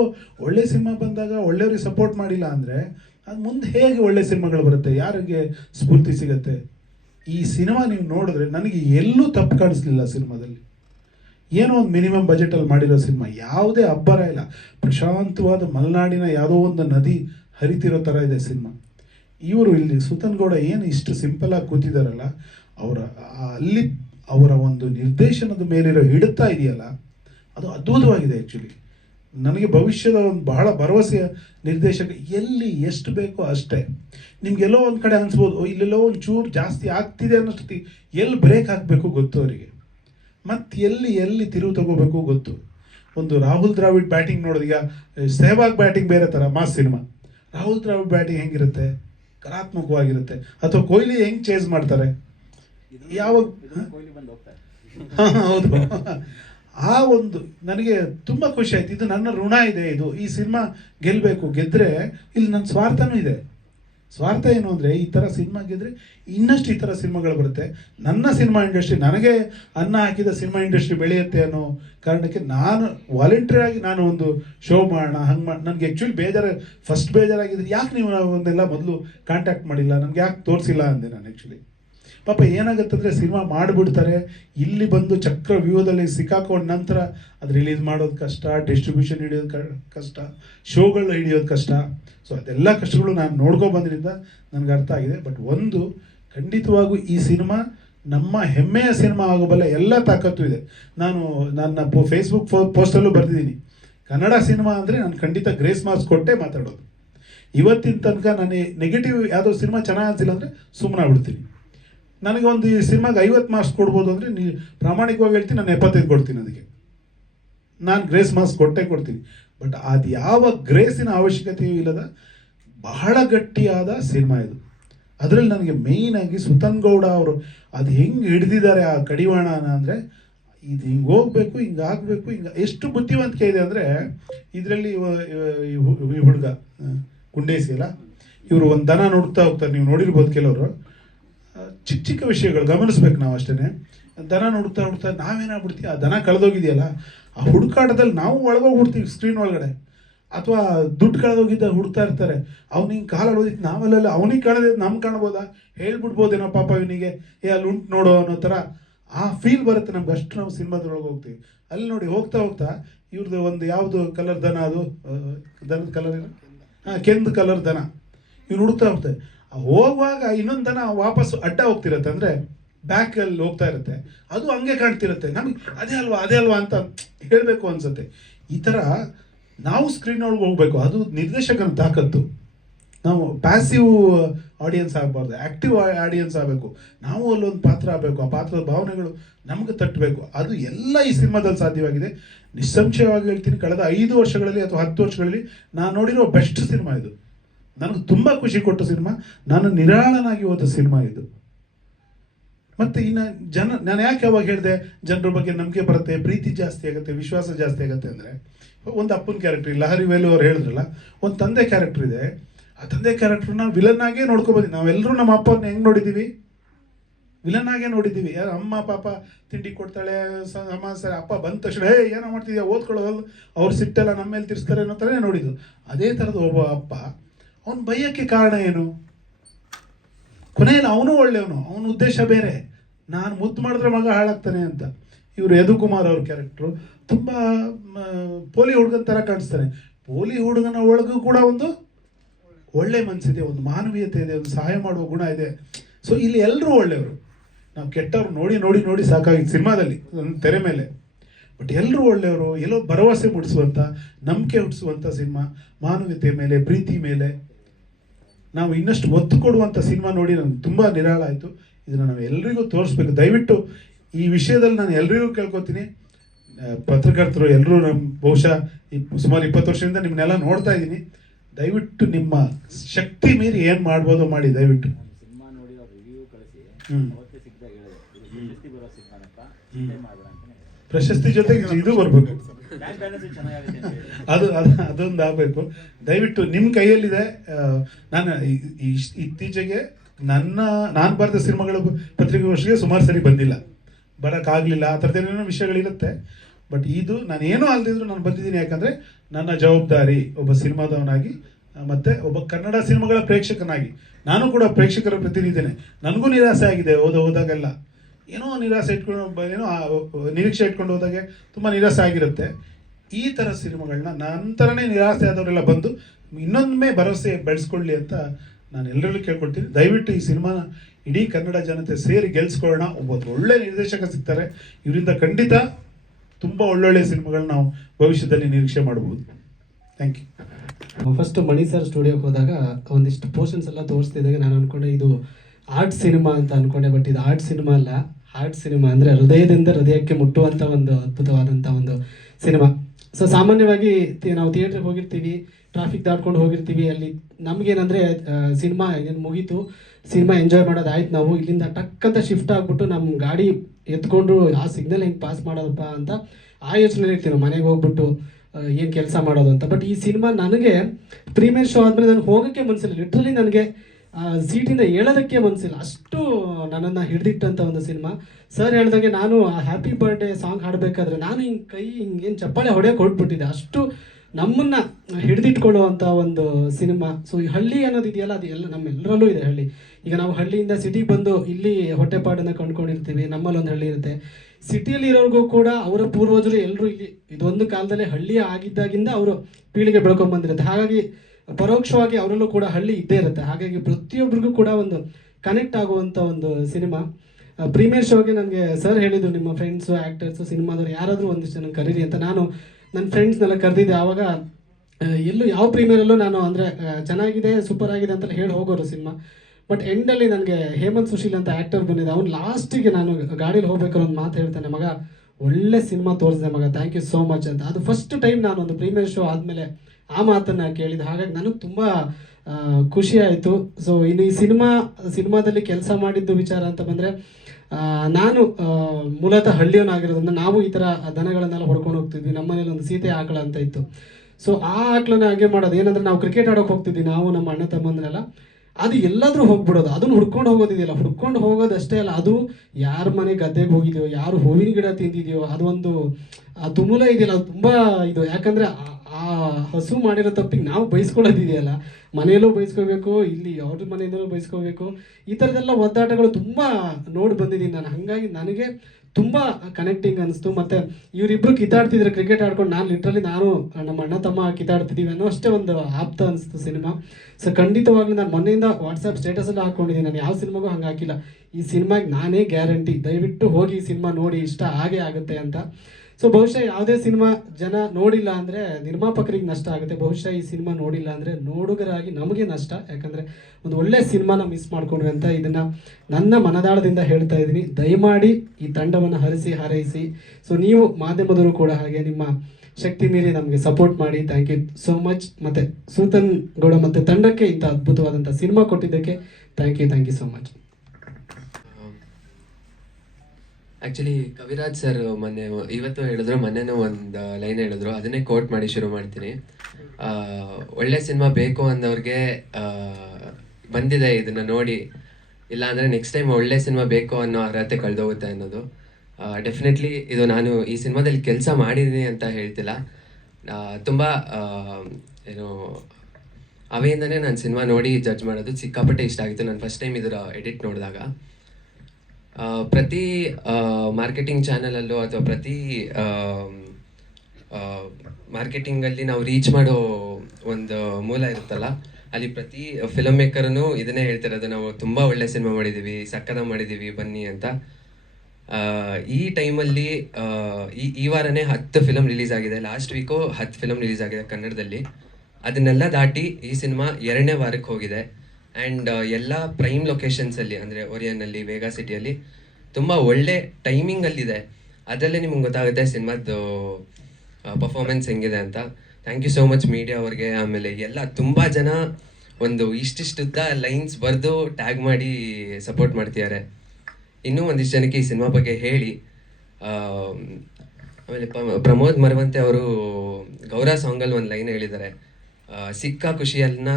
ಒಳ್ಳೆ ಸಿನಿಮಾ ಬಂದಾಗ ಒಳ್ಳೆಯವ್ರಿಗೆ ಸಪೋರ್ಟ್ ಮಾಡಿಲ್ಲ ಅಂದರೆ ಅದು ಮುಂದೆ ಹೇಗೆ ಒಳ್ಳೆ ಸಿನಿಮಾಗಳು ಬರುತ್ತೆ, ಯಾರಿಗೆ ಸ್ಫೂರ್ತಿ ಸಿಗುತ್ತೆ? ಈ ಸಿನಿಮಾ ನೀವು ನೋಡಿದ್ರೆ ನನಗೆ ಎಲ್ಲೂ ತಪ್ಪು ಕಾಣಿಸ್ಲಿಲ್ಲ. ಸಿನಿಮಾದಲ್ಲಿ ಏನೋ ಒಂದು ಮಿನಿಮಮ್ ಬಜೆಟಲ್ಲಿ ಮಾಡಿರೋ ಸಿನಿಮಾ, ಯಾವುದೇ ಅಬ್ಬರ ಇಲ್ಲ, ಪ್ರಶಾಂತವಾದ ಮಲೆನಾಡಿನ ಯಾವುದೋ ಒಂದು ನದಿ ಹರಿತಿರೋ ಥರ ಇದೆ ಸಿನಿಮಾ. ಇವರು ಇಲ್ಲಿ ಸುತನ್ ಗೌಡ ಏನು ಇಷ್ಟು ಸಿಂಪಲಾಗಿ ಕೂತಿದ್ದಾರಲ್ಲ, ಅವರ ಒಂದು ನಿರ್ದೇಶನದ ಮೇಲಿರೋ ಹಿಡಿತ ಇದೆಯಲ್ಲ, ಅದು ಅದ್ಭುತವಾಗಿದೆ. ಆ್ಯಕ್ಚುಲಿ ನನಗೆ ಭವಿಷ್ಯದ ಒಂದು ಬಹಳ ಭರವಸೆಯ ನಿರ್ದೇಶಕ. ಎಲ್ಲಿ ಎಷ್ಟು ಬೇಕೋ ಅಷ್ಟೇ. ನಿಮ್ಗೆಲ್ಲೋ ಒಂದು ಕಡೆ ಅನಿಸ್ಬೋದು, ಇಲ್ಲೆಲ್ಲೋ ಒಂದು ಚೂರು ಜಾಸ್ತಿ ಆಗ್ತಿದೆ ಅನ್ನೋಷ್ಟೊತ್ತಿ ಎಲ್ಲಿ ಬ್ರೇಕ್ ಹಾಕಬೇಕು ಗೊತ್ತು ಅವರಿಗೆ, ಮತ್ತು ಎಲ್ಲಿ ತಿರುವು ತಗೋಬೇಕು ಗೊತ್ತು. ಒಂದು ರಾಹುಲ್ ದ್ರಾವಿಡ್ ಬ್ಯಾಟಿಂಗ್ ನೋಡೋದು, ಈಗ ಸೆಹವಾಗ್ ಬ್ಯಾಟಿಂಗ್ ಬೇರೆ ಥರ mass cinema. Rahul Dravid batting ಹೆಂಗಿರುತ್ತೆ, ಕಲಾತ್ಮಕವಾಗಿರುತ್ತೆ. ಅಥವಾ ಕೊಹ್ಲಿ ಹೆಂಗೆ ಚೇಸ್ ಮಾಡ್ತಾರೆ, ಯಾವಾಗ ಹೌದು. ಆ ಒಂದು ನನಗೆ ತುಂಬ ಖುಷಿ ಆಯ್ತು. ಇದು ನನ್ನ ಋಣ ಇದೆ. ಈ ಸಿನಿಮಾ ಗೆಲ್ಲಬೇಕು. ಗೆದ್ದರೆ ಇಲ್ಲಿ ನನ್ನ ಸ್ವಾರ್ಥನೂ ಇದೆ. ಸ್ವಾರ್ಥ ಏನು ಅಂದರೆ, ಈ ಥರ ಸಿನಿಮಾ ಗೆದ್ದರೆ ಇನ್ನಷ್ಟು ಈ ಥರ ಸಿನಿಮಾಗಳು ಬರುತ್ತೆ. ನನ್ನ ಸಿನಿಮಾ ಇಂಡಸ್ಟ್ರಿ, ನನಗೆ ಅನ್ನ ಹಾಕಿದ ಸಿನಿಮಾ ಇಂಡಸ್ಟ್ರಿ ಬೆಳೆಯುತ್ತೆ ಅನ್ನೋ ಕಾರಣಕ್ಕೆ ನಾನು ವಾಲಂಟಿಯರ್ ಆಗಿ ನಾನು ಒಂದು ಶೋ ಮಾಡೋಣ ಹಂಗೆ ಮಾಡಿ. ನನಗೆ ಆ್ಯಕ್ಚುಲಿ ಫಸ್ಟ್ ಬೇಜಾರಾಗಿದ್ದು, ಯಾಕೆ ನೀವು ಒಂದೆಲ್ಲ ಮೊದಲು ಕಾಂಟ್ಯಾಕ್ಟ್ ಮಾಡಿಲ್ಲ, ನನಗೆ ಯಾಕೆ ತೋರಿಸಿಲ್ಲ ಅಂದೆ ನಾನು. ಆ್ಯಕ್ಚುಲಿ ಪಾಪ ಏನಾಗುತ್ತಂದರೆ, ಸಿನಿಮಾ ಮಾಡಿಬಿಡ್ತಾರೆ, ಇಲ್ಲಿ ಬಂದು ಚಕ್ರ ವ್ಯೂಹದಲ್ಲಿ ಸಿಕ್ಕಾಕೊಂಡ ನಂತರ ಅದು ರಿಲೀಸ್ ಮಾಡೋದು ಕಷ್ಟ, ಡಿಸ್ಟ್ರಿಬ್ಯೂಷನ್ ಹಿಡಿಯೋದು ಕಷ್ಟ, ಶೋಗಳನ್ನ ಹಿಡಿಯೋದು ಕಷ್ಟ. ಸೊ ಅದೆಲ್ಲ ಕಷ್ಟಗಳು ನಾನು ನೋಡ್ಕೊಬಂದ್ರಿಂದ ನನಗೆ ಅರ್ಥ ಆಗಿದೆ. ಬಟ್ ಒಂದು ಖಂಡಿತವಾಗೂ ಈ ಸಿನಿಮಾ ನಮ್ಮ ಹೆಮ್ಮೆಯ ಸಿನಿಮಾ ಆಗೋಬಲ್ಲ ಎಲ್ಲ ತಾಕತ್ತು ಇದೆ. ನಾನು ನನ್ನ ಫೇಸ್ಬುಕ್ ಪೋಸ್ಟಲ್ಲೂ ಬರೆದಿದ್ದೀನಿ, ಕನ್ನಡ ಸಿನಿಮಾ ಅಂದರೆ ನಾನು ಖಂಡಿತ ಗ್ರೇಸ್ ಮಾರ್ಕ್ಸ್ ಕೊಟ್ಟೇ ಮಾತಾಡೋದು. ಇವತ್ತಿನ ತನಕ ನಾನು ನೆಗೆಟಿವ್ ಯಾವುದೋ ಸಿನಿಮಾ ಚೆನ್ನಾಗಿ ಅನಿಸಿಲ್ಲ ಅಂದರೆ ಸುಮ್ಮನೆ ಆಗ್ಬಿಡ್ತೀನಿ. ನನಗೆ ಒಂದು ಈ ಸಿನಿಮಾಗೆ 50 ಮಾರ್ಕ್ಸ್ ಕೊಡ್ಬೋದು ಅಂದರೆ ಪ್ರಾಮಾಣಿಕವಾಗಿ ಹೇಳ್ತೀನಿ, ನಾನು 75 ಕೊಡ್ತೀನಿ. ಅದಕ್ಕೆ ನಾನು ಗ್ರೇಸ್ ಮಾರ್ಕ್ಸ್ ಕೊಟ್ಟೇ ಕೊಡ್ತೀನಿ. ಬಟ್ ಅದು ಯಾವ ಗ್ರೇಸಿನ ಅವಶ್ಯಕತೆಯೂ ಇಲ್ಲದ ಬಹಳ ಗಟ್ಟಿಯಾದ ಸಿನಿಮಾ ಇದು. ಅದರಲ್ಲಿ ನನಗೆ ಮೇಯ್ನಾಗಿ ಸುತನ್ ಗೌಡ ಅವರು ಅದು ಹೆಂಗೆ ಹಿಡ್ದಿದ್ದಾರೆ ಆ ಕಡಿವಾಣನ ಅಂದರೆ, ಇದು ಹಿಂಗೆ ಹೋಗ್ಬೇಕು, ಹಿಂಗೆ ಆಗಬೇಕು, ಹಿಂಗೆ ಎಷ್ಟು ಬುದ್ಧಿವಂತಿಕೆ ಇದೆ ಅಂದರೆ, ಇದರಲ್ಲಿ ಈ ಹುಡುಗ ಗುಂಡೇಸಿ ಅಲ್ಲ, ಇವರು ಒಂದು ದನ ನೋಡ್ತಾ ಹೋಗ್ತಾರೆ, ನೀವು ನೋಡಿರ್ಬೋದು ಕೆಲವರು. ಚಿಕ್ಕ ಚಿಕ್ಕ ವಿಷಯಗಳು ಗಮನಿಸ್ಬೇಕು ನಾವು ಅಷ್ಟೇ. ದನ ಹುಡುಕ್ತಾ ಹುಡುಕ್ತಾ ನಾವೇನಾಗ್ಬಿಡ್ತೀವಿ, ಆ ದನ ಕಳೆದೋಗಿದೆಯಲ್ಲ ಆ ಹುಡುಕಾಟದಲ್ಲಿ ನಾವು ಒಳಗೋಗ್ಬಿಡ್ತೀವಿ ಸ್ಕ್ರೀನ್ ಒಳಗಡೆ. ಅಥವಾ ದುಡ್ಡು ಕಳೆದೋಗಿದ್ದ ಹುಡುಕ್ತಾ ಇರ್ತಾರೆ, ಅವ್ನು ಹಿಂಗೆ ಕಾಲು ಹೊಡೋದಿತ್ತು, ನಾವಲ್ಲೆಲ್ಲ ಅವ್ನಿಗೆ ಕಾಣದಿದ್ದು ನಮ್ಗೆ ಕಾಣ್ಬೋದಾ, ಹೇಳ್ಬಿಡ್ಬೋದೇನೋ ಪಾಪ ಇವನಿಗೆ, ಅಲ್ಲಿ ಉಂಟು ನೋಡೋ ಅನ್ನೋ ಥರ ಆ ಫೀಲ್ ಬರುತ್ತೆ ನಮ್ಗೆ. ಅಷ್ಟು ನಾವು ಸಿನಿಮಾದೊಳಗೆ ಹೋಗ್ತೀವಿ. ಅಲ್ಲಿ ನೋಡಿ ಹೋಗ್ತಾ ಹೋಗ್ತಾ ಇವ್ರದ್ದು ಒಂದು ಯಾವುದು ಕಲರ್ ದನ, ಅದು ದನದ ಕಲರ್ ಏನು, ಕೆಂದು ಕಲರ್ ದನ, ಇವ್ನು ಹುಡುಕ್ತಾ ಹೋಗ್ತಾರೆ. ಹೋಗುವಾಗ ಇನ್ನೊಂದು ದನ ವಾಪಸ್ ಅಡ್ಡ ಹೋಗ್ತಿರತ್ತೆ, ಅಂದರೆ ಬ್ಯಾಕಲ್ಲಿ ಹೋಗ್ತಾ ಇರುತ್ತೆ, ಅದು ಹಂಗೆ ಕಾಣ್ತಿರುತ್ತೆ. ನಮಗೆ ಅದೇ ಅಲ್ವಾ ಅಂತ ಹೇಳಬೇಕು ಅನ್ಸುತ್ತೆ. ಈ ಥರ ನಾವು ಸ್ಕ್ರೀನ್ ಒಳಗೆ ಹೋಗ್ಬೇಕು. ಅದು ನಿರ್ದೇಶಕನ ತಾಕತ್ತು. ನಾವು ಪ್ಯಾಸಿವ್ ಆಡಿಯನ್ಸ್ ಆಗಬಾರ್ದು, ಆ್ಯಕ್ಟಿವ್ ಆಡಿಯನ್ಸ್ ಆಗಬೇಕು. ನಾವು ಅಲ್ಲೊಂದು ಪಾತ್ರ ಆಗಬೇಕು, ಆ ಪಾತ್ರದ ಭಾವನೆಗಳು ನಮಗೆ ತಟ್ಟಬೇಕು. ಅದು ಎಲ್ಲ ಈ ಸಿನಿಮಾದಲ್ಲಿ ಸಾಧ್ಯವಾಗಿದೆ. ನಿಸ್ಸಂಶಯವಾಗಿ ಹೇಳ್ತೀನಿ, ಕಳೆದ 5 ವರ್ಷಗಳಲ್ಲಿ ಅಥವಾ 10 ವರ್ಷಗಳಲ್ಲಿ ನಾನು ನೋಡಿರೋ ಬೆಸ್ಟ್ ಸಿನಿಮಾ ಇದು. ನನಗೆ ತುಂಬ ಖುಷಿ ಕೊಟ್ಟ ಸಿನಿಮಾ, ನಾನು ನಿರಾಳನಾಗಿ ಹೋದ ಸಿನಿಮಾ ಇದು. ಮತ್ತು ಇನ್ನು ನಾನು ಯಾಕೆ ಯಾವಾಗ ಹೇಳಿದೆ ಜನರ ಬಗ್ಗೆ ನಂಬಿಕೆ ಬರುತ್ತೆ, ಪ್ರೀತಿ ಜಾಸ್ತಿ ಆಗುತ್ತೆ, ವಿಶ್ವಾಸ ಜಾಸ್ತಿ ಆಗುತ್ತೆ ಅಂದರೆ, ಒಂದು ಅಪ್ಪನ ಕ್ಯಾರೆಕ್ಟರ್, ಲಹರಿ ವೇಲು ಅವ್ರು ಹೇಳಿದ್ರಲ್ಲ, ಒಂದು ತಂದೆ ಕ್ಯಾರೆಕ್ಟರ್ ಇದೆ. ಆ ತಂದೆ ಕ್ಯಾರೆಕ್ಟ್ರನ್ನ ವಿಲನ್ ಆಗೇ ನೋಡ್ಕೊಬಂದಿವಿ. ನಾವೆಲ್ಲರೂ ನಮ್ಮ ಅಪ್ಪನ ಹೆಂಗೆ ನೋಡಿದ್ದೀವಿ, ವಿಲನ್ ಆಗೇ ನೋಡಿದ್ದೀವಿ. ಯಾರು ಅಮ್ಮ ಪಾಪ ತಿಂಡಿ ಕೊಡ್ತಾಳೆ, ಸರಿ ಅಪ್ಪ ಬಂದ ತಕ್ಷಣ ಏನೋ ಮಾಡ್ತಿದ್ಯಾ ಓದ್ಕೊಳ್ಳೋದು, ಅವ್ರು ಸಿಟ್ಟೆಲ್ಲ ನಮ್ಮ ಮೇಲೆ ತಿರ್ಸ್ತಾರೆ ಅನ್ನೋ ಥರನೇ ನೋಡಿದ್ದು. ಅದೇ ಥರದ ಒಬ್ಬ ಅಪ್ಪ, ಅವನ ಭಯಕ್ಕೆ ಕಾರಣ ಏನು? ಕೊನೆಯಲ್ಲಿ ಅವನು ಒಳ್ಳೆಯವನು, ಅವನ ಉದ್ದೇಶ ಬೇರೆ, ನಾನು ಮುದ್ದು ಮಾಡಿದ್ರೆ ಮಗ ಹಾಳಾಗ್ತಾನೆ ಅಂತ. ಇವರು ಯದುಕುಮಾರ್ ಅವ್ರ ಕ್ಯಾರೆಕ್ಟ್ರು ತುಂಬ ಪೋಲಿ ಹುಡುಗನ ಥರ ಕಾಣಿಸ್ತಾನೆ. ಪೋಲಿ ಹುಡುಗನ ಒಳಗೂ ಕೂಡ ಒಂದು ಒಳ್ಳೆ ಮನಸ್ಸಿದೆ, ಒಂದು ಮಾನವೀಯತೆ ಇದೆ, ಒಂದು ಸಹಾಯ ಮಾಡುವ ಗುಣ ಇದೆ. ಸೊ ಇಲ್ಲಿ ಎಲ್ಲರೂ ಒಳ್ಳೆಯವರು. ನಾವು ಕೆಟ್ಟವ್ರು ನೋಡಿ ನೋಡಿ ನೋಡಿ ಸಾಕಾಗಿತ್ತು ಸಿನಿಮಾದಲ್ಲಿ, ತೆರೆ ಮೇಲೆ. ಬಟ್ ಎಲ್ಲರೂ ಒಳ್ಳೆಯವರು, ಎಲ್ಲೋ ಭರವಸೆ ಮೂಡಿಸುವಂಥ, ನಂಬಿಕೆ ಹುಟ್ಟಿಸುವಂಥ ಸಿನಿಮಾ, ಮಾನವೀಯತೆ ಮೇಲೆ, ಪ್ರೀತಿ ಮೇಲೆ ನಾವು ಇನ್ನಷ್ಟು ಒತ್ತು ಕೊಡುವಂಥ ಸಿನಿಮಾ ನೋಡಿ ನನಗೆ ತುಂಬ ನಿರಾಳ ಆಯಿತು. ಇದನ್ನು ನಾವು ಎಲ್ರಿಗೂ ತೋರಿಸ್ಬೇಕು. ದಯವಿಟ್ಟು ಈ ವಿಷಯದಲ್ಲಿ ನಾನು ಎಲ್ರಿಗೂ ಕೇಳ್ಕೊತೀನಿ, ಪತ್ರಕರ್ತರು ಎಲ್ಲರೂ ನಮ್ಮ ಬಹುಶಃ ಸುಮಾರು 20 ವರ್ಷದಿಂದ ನಿಮ್ಮನ್ನೆಲ್ಲ ನೋಡ್ತಾ ಇದ್ದೀನಿ. ದಯವಿಟ್ಟು ನಿಮ್ಮ ಶಕ್ತಿ ಮೀರಿ ಏನು ಮಾಡ್ಬೋದೋ ಮಾಡಿ ದಯವಿಟ್ಟು. ಸಿನಿಮಾ ನೋಡಿ ಅವ್ರ ರಿವ್ಯೂ ಕಳಿಸಿ ಅವತ್ತೇ ಸಿಕ್ಕಿದಾಗ ಹೇಳಿದೆ ಪ್ರಶಸ್ತಿ ಬರೋ ಸಿನಿಮಾ ಅಂತ ಮಾಡ್ಬೇಡ ಅಂತ. ಪ್ರಶಸ್ತಿ ಜೊತೆಗೆ ಇದು ಬರಬೇಕು, ಬ್ಯಾಂಕ್ ಬ್ಯಾಲೆನ್ಸ್ ಚೆನ್ನಾಗುತ್ತೆ ಅಂತ ಹೇಳಿ ಅದೊಂದು ಆಗಬೇಕು. ದಯವಿಟ್ಟು ನಿಮ್ಮ ಕೈಯಲ್ಲಿದೆ. ನಾನು ಇತ್ತೀಚೆಗೆ ನಾನು ಬರೆದ ಸಿನಿಮಾಗಳು ಪತ್ರಿಕೆಗೋಷ್ಠಿಗೆ ಸುಮಾರು ಸರಿ ಬಂದಿಲ್ಲ, ಬರೋಕ್ಕಾಗಲಿಲ್ಲ, ಆ ಥರದ್ದೇನೇನೋ ವಿಷಯಗಳಿರುತ್ತೆ. ಬಟ್ ಇದು ನಾನೇನೂ ಅಲ್ಲದಿದ್ರು ನಾನು ಬಂದಿದ್ದೀನಿ, ಯಾಕಂದರೆ ನನ್ನ ಜವಾಬ್ದಾರಿ ಒಬ್ಬ ಸಿನಿಮಾದವನಾಗಿ ಮತ್ತು ಒಬ್ಬ ಕನ್ನಡ ಸಿನಿಮಾಗಳ ಪ್ರೇಕ್ಷಕನಾಗಿ. ನಾನು ಕೂಡ ಪ್ರೇಕ್ಷಕರ ಪ್ರತಿನಿಧಿನೇ. ನನಗೂ ನಿರಾಸೆ ಆಗಿದೆ ಹೋದಾಗೆಲ್ಲ, ಏನೋ ನಿರಾಸೆ ಇಟ್ಕೊಂಡು ಏನೋ ನಿರೀಕ್ಷೆ ಇಟ್ಕೊಂಡು ಹೋದಾಗೆ ತುಂಬ ನಿರಾಸೆ ಆಗಿರುತ್ತೆ. ಈ ಥರ ಸಿನಿಮಾಗಳನ್ನ ನಂತರನೇ ನಿರಾಸೆ ಆದವರೆಲ್ಲ ಬಂದು ಇನ್ನೊಮ್ಮೆ ಭರವಸೆ ಬೆಳೆಸ್ಕೊಳ್ಳಿ ಅಂತ ನಾನು ಎಲ್ಲರಲ್ಲೂ ಕೇಳ್ಕೊಳ್ತೀನಿ. ದಯವಿಟ್ಟು ಈ ಸಿನಿಮಾನ ಇಡೀ ಕನ್ನಡ ಜನತೆ ಸೇರಿ ಗೆಲ್ಸ್ಕೊಳ್ಳೋಣ. ಒಬ್ಬ ಒಳ್ಳೆ ನಿರ್ದೇಶಕ ಸಿಗ್ತಾರೆ, ಇವರಿಂದ ಖಂಡಿತ ತುಂಬ ಒಳ್ಳೊಳ್ಳೆ ಸಿನಿಮಾಗಳನ್ನ ನಾವು ಭವಿಷ್ಯದಲ್ಲಿ ನಿರೀಕ್ಷೆ ಮಾಡ್ಬೋದು. Thank you. First Mani sir ಸ್ಟುಡಿಯೋಗೆ ಹೋದಾಗ ಒಂದಿಷ್ಟು ಪೋರ್ಷನ್ಸ್ ಎಲ್ಲ ತೋರಿಸ್ತಿದ್ದಾಗ ನಾನು ಅಂದ್ಕೊಂಡೆ ಇದು ಆರ್ಟ್ ಸಿನಿಮಾ ಅಂತ ಅಂದ್ಕೊಂಡೆ. ಬಟ್ ಇದು ಆರ್ಟ್ ಸಿನಿಮಾ ಅಲ್ಲ, ಆರ್ಟ್ ಸಿನಿಮಾ ಅಂದರೆ ಹೃದಯದಿಂದ ಹೃದಯಕ್ಕೆ ಮುಟ್ಟುವಂಥ ಒಂದು ಅದ್ಭುತವಾದಂಥ ಒಂದು ಸಿನಿಮಾ. ಸೊ ಸಾಮಾನ್ಯವಾಗಿ ನಾವು ಥಿಯೇಟ್ರಿಗೆ ಹೋಗಿರ್ತೀವಿ, ಟ್ರಾಫಿಕ್ ದಾಟ್ಕೊಂಡು ಹೋಗಿರ್ತೀವಿ, ಅಲ್ಲಿ ನಮಗೇನಂದರೆ ಸಿನಿಮಾ ಏನು ಮುಗೀತು, ಸಿನಿಮಾ ಎಂಜಾಯ್ ಮಾಡೋದಾಯ್ತು, ನಾವು ಇಲ್ಲಿಂದ ಟಕ್ ಅಂತ ಶಿಫ್ಟ್ ಆಗಿಬಿಟ್ಟು ನಮ್ಮ ಗಾಡಿ ಎತ್ಕೊಂಡು ಆ ಸಿಗ್ನಲ್ ಹೆಂಗೆ ಪಾಸ್ ಮಾಡೋದಪ್ಪ ಅಂತ ಆ ಯೋಚನೆ ಇರ್ತೀವಿ ನಾವು ಮನೆಗೆ ಹೋಗ್ಬಿಟ್ಟು ಏನು ಕೆಲಸ ಮಾಡೋದು ಅಂತ. ಬಟ್ ಈ ಸಿನಿಮಾ ನನಗೆ ಪ್ರೀಮಿಯರ್ ಶೋ ಆದಮೇಲೆ ನನಗೆ ಹೋಗೋಕ್ಕೆ ಮನಸ್ಸಿಲ್ಲ, ಲಿಟ್ರಲಿ ನನಗೆ ಸೀಟಿಂದ ಹೇಳೋದಕ್ಕೆ ಮನಸ್ಸಿಲ್ಲ, ಅಷ್ಟು ನನ್ನನ್ನು ಹಿಡಿದಿಟ್ಟಂಥ ಒಂದು ಸಿನಿಮಾ. ಸರ್ ಹೇಳ್ದಂಗೆ ನಾನು ಆ ಹ್ಯಾಪಿ ಬರ್ಡೇ ಸಾಂಗ್ ಹಾಡಬೇಕಾದ್ರೆ ನಾನು ಹಿಂಗೆ ಕೈ ಹಿಂಗೇನು ಚಪ್ಪಾಳೆ ಹೊಡೆಯೋಕೆ ಹೊರಟ್ಬಿಟ್ಟಿದ್ದೆ, ಅಷ್ಟು ನಮ್ಮನ್ನು ಹಿಡಿದಿಟ್ಕೊಳ್ಳುವಂಥ ಒಂದು ಸಿನಿಮಾ. ಸೊ ಈ ಹಳ್ಳಿ ಅನ್ನೋದು ಇದೆಯಲ್ಲ, ಅದು ಎಲ್ಲ ನಮ್ಮೆಲ್ಲರಲ್ಲೂ ಇದೆ ಹಳ್ಳಿ. ಈಗ ನಾವು ಹಳ್ಳಿಯಿಂದ ಸಿಟಿಗೆ ಬಂದು ಇಲ್ಲಿ ಹೊಟ್ಟೆಪಾಡನ್ನು ಕಂಡುಕೊಂಡಿರ್ತೀವಿ, ನಮ್ಮಲ್ಲಿ ಒಂದು ಹಳ್ಳಿ ಇರುತ್ತೆ. ಸಿಟಿಯಲ್ಲಿ ಇರೋರಿಗೂ ಕೂಡ ಅವರ ಪೂರ್ವಜರು ಎಲ್ಲರೂ ಇಲ್ಲಿ ಇದೊಂದು ಕಾಲದಲ್ಲಿ ಹಳ್ಳಿ ಆಗಿದ್ದಾಗಿಂದ ಅವರು ಪೀಳಿಗೆ ಬೆಳ್ಕೊಂಡ್ಬಂದಿರುತ್ತೆ. ಹಾಗಾಗಿ ಪರೋಕ್ಷವಾಗಿ ಅವರಲ್ಲೂ ಕೂಡ ಹಳ್ಳಿ ಇದ್ದೇ ಇರುತ್ತೆ. ಹಾಗಾಗಿ ಪ್ರತಿಯೊಬ್ಬರಿಗೂ ಕೂಡ ಒಂದು ಕನೆಕ್ಟ್ ಆಗುವಂಥ ಒಂದು ಸಿನಿಮಾ. ಪ್ರೀಮಿಯರ್ ಶೋಗೆ ನನಗೆ ಸರ್ ಹೇಳಿದರು, ನಿಮ್ಮ ಫ್ರೆಂಡ್ಸು ಆ್ಯಕ್ಟರ್ಸು ಸಿನಿಮಾದವ್ರು ಯಾರಾದರೂ ಒಂದಿಷ್ಟು ಜನ ಕರೀರಿ ಅಂತ. ನಾನು ನನ್ನ ಫ್ರೆಂಡ್ಸ್ನೆಲ್ಲ ಕರೆದಿದ್ದೆ. ಆವಾಗ ಎಲ್ಲೂ ಯಾವ ಪ್ರೀಮಿಯರಲ್ಲೂ ನಾನು ಅಂದರೆ ಚೆನ್ನಾಗಿದೆ ಸೂಪರ್ ಆಗಿದೆ ಅಂತಲೇ ಹೇಳಿ ಹೋಗೋರು ಸಿನಿಮಾ. ಬಟ್ ಎಂಡಲ್ಲಿ ನನಗೆ ಹೇಮಂತ್ ಸುಶೀಲ್ ಅಂತ ಆ್ಯಕ್ಟರ್ ಬಂದಿದ್ದೆ. ಅವ್ನು ಲಾಸ್ಟಿಗೆ ನಾನು ಗಾಡೀಲಿ ಹೋಗ್ಬೇಕಾದ್ರೆ ಒಂದು ಮಾತು ಹೇಳ್ತಾನೆ, ಮಗ ಒಳ್ಳೆ ಸಿನಿಮಾ ತೋರಿಸಿದೆ ಮಗ, ಥ್ಯಾಂಕ್ ಯು ಸೋ ಮಚ್ ಅಂತ. ಅದು ಫಸ್ಟ್ ಟೈಮ್ ನಾನು ಒಂದು ಪ್ರೀಮಿಯರ್ ಶೋ ಆದಮೇಲೆ ಆ ಮಾತನ್ನು ಕೇಳಿದೆ. ಹಾಗಾಗಿ ನನಗೆ ತುಂಬ ಖುಷಿ ಆಯಿತು. ಸೊ ಇನ್ನು ಈ ಸಿನಿಮಾದಲ್ಲಿ ಕೆಲಸ ಮಾಡಿದ್ದು ವಿಚಾರ ಅಂತ ಬಂದರೆ, ನಾನು ಮೂಲತಃ ಹಳ್ಳಿಯವನಾಗಿರೋದ್ರಿಂದ ನಾವು ಈ ಥರ ದನಗಳನ್ನೆಲ್ಲ ಹೊಡ್ಕೊಂಡು ಹೋಗ್ತಿದ್ವಿ. ನಮ್ಮನೇಲಿ ಒಂದು ಸೀತೆ ಆಕಳ ಅಂತ ಇತ್ತು. ಸೊ ಆ ಆಕಳನ್ನ ಹಾಗೆ ಮಾಡೋದು ಏನಂದರೆ, ನಾವು ಕ್ರಿಕೆಟ್ ಆಡೋಕೆ ಹೋಗ್ತಿದ್ವಿ ನಾವು ನಮ್ಮ ಅಣ್ಣ ತಮ್ಮಂದ್ರೆಲ್ಲ. ಅದು ಎಲ್ಲಾದ್ರೂ ಹೋಗ್ಬಿಡೋದು, ಅದನ್ನ ಹುಡ್ಕೊಂಡು ಹೋಗೋದಿದೆಯಲ್ಲ, ಹುಡ್ಕೊಂಡು ಹೋಗೋದಷ್ಟೇ ಅಲ್ಲ, ಅದು ಯಾರ ಮನೆ ಗದ್ದೆಗೆ ಹೋಗಿದೆಯೋ, ಯಾರು ಹೂವಿನ ಗಿಡ ತಿಂದಿದೆಯೋ, ಅದು ಒಂದು ಆ ತುಮುಲ ಇದೆಯಲ್ಲ, ಅದು ತುಂಬ ಇದು. ಯಾಕಂದರೆ ಆ ಹಸು ಮಾಡಿರೋ ತಪ್ಪಿಗೆ ನಾವು ಬೈಸ್ಕೊಳ್ಳೋದಿದೆಯಲ್ಲ, ಮನೆಯಲ್ಲೂ ಬೈಸ್ಕೋಬೇಕು, ಇಲ್ಲಿ ಅವ್ರ ಮನೆಯಿಂದಲೂ ಬೈಸ್ಕೋಬೇಕು, ಈ ಥರದ್ದೆಲ್ಲ ಒದ್ದಾಟಗಳು ತುಂಬ ನೋಡಿ ಬಂದಿದ್ದೀನಿ ನಾನು. ಹಾಗಾಗಿ ನನಗೆ ತುಂಬ ಕನೆಕ್ಟಿಂಗ್ ಅನಿಸ್ತು. ಮತ್ತು ಇವರಿಬ್ಬರು ಕಿತ್ತಾಡ್ತಿದ್ರು ಕ್ರಿಕೆಟ್ ಆಡ್ಕೊಂಡು, ನಾನು ನಮ್ಮ ಅಣ್ಣ ತಮ್ಮ ಕಿತ್ತಾಡ್ತಿದ್ದೀವಿ ಅನ್ನೋ ಅಷ್ಟೇ ಒಂದು ಆಪ್ತ ಅನಿಸ್ತು ಸಿನಿಮಾ. ಸೊ ಖಂಡಿತವಾಗ್ಲೂ ನಾನು ಮೊನ್ನೆಯಿಂದ ವಾಟ್ಸಪ್ ಸ್ಟೇಟಸಲ್ಲಿ ಹಾಕ್ಕೊಂಡಿದ್ದೀನಿ, ನಾನು ಯಾವ ಸಿನಿಮಾಗೂ ಹಂಗೆ ಹಾಕಿಲ್ಲ. ಈ ಸಿನಿಮಾಗೆ ನಾನೇ ಗ್ಯಾರಂಟಿ, ದಯವಿಟ್ಟು ಹೋಗಿ ಈ ಸಿನಿಮಾ ನೋಡಿ, ಇಷ್ಟ ಆಗೇ ಆಗುತ್ತೆ ಅಂತ. ಸೊ ಬಹುಶಃ ಯಾವುದೇ ಸಿನಿಮಾ ಜನ ನೋಡಿಲ್ಲ ಅಂದರೆ ನಿರ್ಮಾಪಕರಿಗೆ ನಷ್ಟ ಆಗುತ್ತೆ, ಬಹುಶಃ ಈ ಸಿನಿಮಾ ನೋಡಿಲ್ಲ ಅಂದರೆ ನೋಡುಗರಾಗಿ ನಮಗೆ ನಷ್ಟ. ಯಾಕಂದರೆ ಒಂದು ಒಳ್ಳೆ ಸಿನಿಮಾನ ಮಿಸ್ ಮಾಡ್ಕೊಂಡ್ವಿ ಅಂತ ಇದನ್ನು ನನ್ನ ಮನದಾಳದಿಂದ ಹೇಳ್ತಾ ಇದ್ದೀನಿ. ದಯಮಾಡಿ ಈ ತಂಡವನ್ನು ಹರಿಸಿ ಹಾರೈಸಿ. ಸೊ ನೀವು ಮಾಧ್ಯಮದವರು ಕೂಡ ಹಾಗೆ ನಿಮ್ಮ ಶಕ್ತಿ ಮೀರಿ ನಮಗೆ ಸಪೋರ್ಟ್ ಮಾಡಿ. Thank you so much. ಮತ್ತು ಸೂತನ್ ಗೌಡ ಮತ್ತು ತಂಡಕ್ಕೆ ಇಂಥ ಅದ್ಭುತವಾದಂಥ ಸಿನಿಮಾ ಕೊಟ್ಟಿದ್ದಕ್ಕೆ thank you so much. Actually Kaviraj sir ಇವತ್ತು ಹೇಳಿದ್ರು, ಮೊನ್ನೆನೂ ಒಂದು ಲೈನ್ ಹೇಳಿದ್ರು, ಅದನ್ನೇ ಕೋಟ್ ಮಾಡಿ ಶುರು ಮಾಡ್ತೀನಿ. ಒಳ್ಳೆ ಸಿನಿಮಾ ಬೇಕು ಅಂದವ್ರಿಗೆ ಬಂದಿದೆ ಇದನ್ನು ನೋಡಿ, ಇಲ್ಲ ಅಂದರೆ ನೆಕ್ಸ್ಟ್ ಟೈಮ್ ಒಳ್ಳೆ ಸಿನಿಮಾ ಬೇಕು ಅನ್ನೋ ಅರ್ಹತೆ ಕಳೆದೋಗುತ್ತೆ ಅನ್ನೋದು. ಡೆಫಿನೆಟ್ಲಿ ಇದು ನಾನು ಈ ಸಿನಿಮಾದಲ್ಲಿ ಕೆಲಸ ಮಾಡಿದ್ದೀನಿ ಅಂತ ಹೇಳ್ತಿಲ್ಲ, ತುಂಬ ಏನು ಅವೆಯಿಂದನೇ ನಾನು ಸಿನಿಮಾ ನೋಡಿ ಜಡ್ಜ್ ಮಾಡೋದು. ಸಿಕ್ಕಾಪಟ್ಟೆ ಇಷ್ಟ ಆಗಿತ್ತು ನಾನು ಫಸ್ಟ್ ಟೈಮ್ ಇದರ ಎಡಿಟ್ ನೋಡಿದಾಗ. ಪ್ರತಿ ಮಾರ್ಕೆಟಿಂಗ್ ಚಾನಲಲ್ಲೂ ಅಥವಾ ಪ್ರತಿ ಮಾರ್ಕೆಟಿಂಗಲ್ಲಿ ನಾವು ರೀಚ್ ಮಾಡೋ ಒಂದು ಮೂಲ ಇರುತ್ತಲ್ಲ, ಅಲ್ಲಿ ಪ್ರತಿ ಫಿಲಮ್ ಮೇಕರನ್ನು ಇದನ್ನೇ ಹೇಳ್ತಿರೋದು, ನಾವು ತುಂಬ ಒಳ್ಳೆ ಸಿನಿಮಾ ಮಾಡಿದ್ದೀವಿ, ಸಕ್ಕದ ಮಾಡಿದ್ದೀವಿ ಬನ್ನಿ ಅಂತ. ಈ ಟೈಮಲ್ಲಿ ಈ ವಾರನೇ 10 ಫಿಲಮ್ ರಿಲೀಸ್ ಆಗಿದೆ, ಲಾಸ್ಟ್ ವೀಕು 10 ಫಿಲಮ್ ರಿಲೀಸ್ ಆಗಿದೆ ಕನ್ನಡದಲ್ಲಿ. ಅದನ್ನೆಲ್ಲ ದಾಟಿ ಈ ಸಿನಿಮಾ 2ನೇ ವಾರಕ್ಕೆ ಹೋಗಿದೆ. ಆ್ಯಂಡ್ ಎಲ್ಲ ಪ್ರೈಮ್ ಲೊಕೇಶನ್ಸಲ್ಲಿ ಅಂದರೆ ಓರಿಯನ್ನಲ್ಲಿ, ವೇಗಾ ಸಿಟಿಯಲ್ಲಿ ತುಂಬ ಒಳ್ಳೆ ಟೈಮಿಂಗಲ್ಲಿದೆ. ಅದರಲ್ಲೇ ನಿಮ್ಗೆ ಗೊತ್ತಾಗುತ್ತೆ ಸಿನಿಮಾದ್ದು ಪರ್ಫಾರ್ಮೆನ್ಸ್ ಹೆಂಗಿದೆ ಅಂತ. Thank you so much media ಅವ್ರಿಗೆ. ಆಮೇಲೆ ಎಲ್ಲ ತುಂಬ ಜನ ಒಂದು ಇಷ್ಟಿಷ್ಟುದ್ದ ಲೈನ್ಸ್ ಬರೆದು ಟ್ಯಾಗ್ ಮಾಡಿ ಸಪೋರ್ಟ್ ಮಾಡ್ತಿದ್ದಾರೆ. ಇನ್ನೂ ಒಂದಿಷ್ಟು ಜನಕ್ಕೆ ಈ ಸಿನಿಮಾ ಬಗ್ಗೆ ಹೇಳಿ. ಆಮೇಲೆ ಪ್ರಮೋದ್ ಮರವಂತೆ ಅವರು ಗೌರ ಸಾಂಗಲ್ಲಿ ಒಂದು ಲೈನ್ ಹೇಳಿದ್ದಾರೆ, ಸಿಕ್ಕ ಖುಷಿಯನ್ನ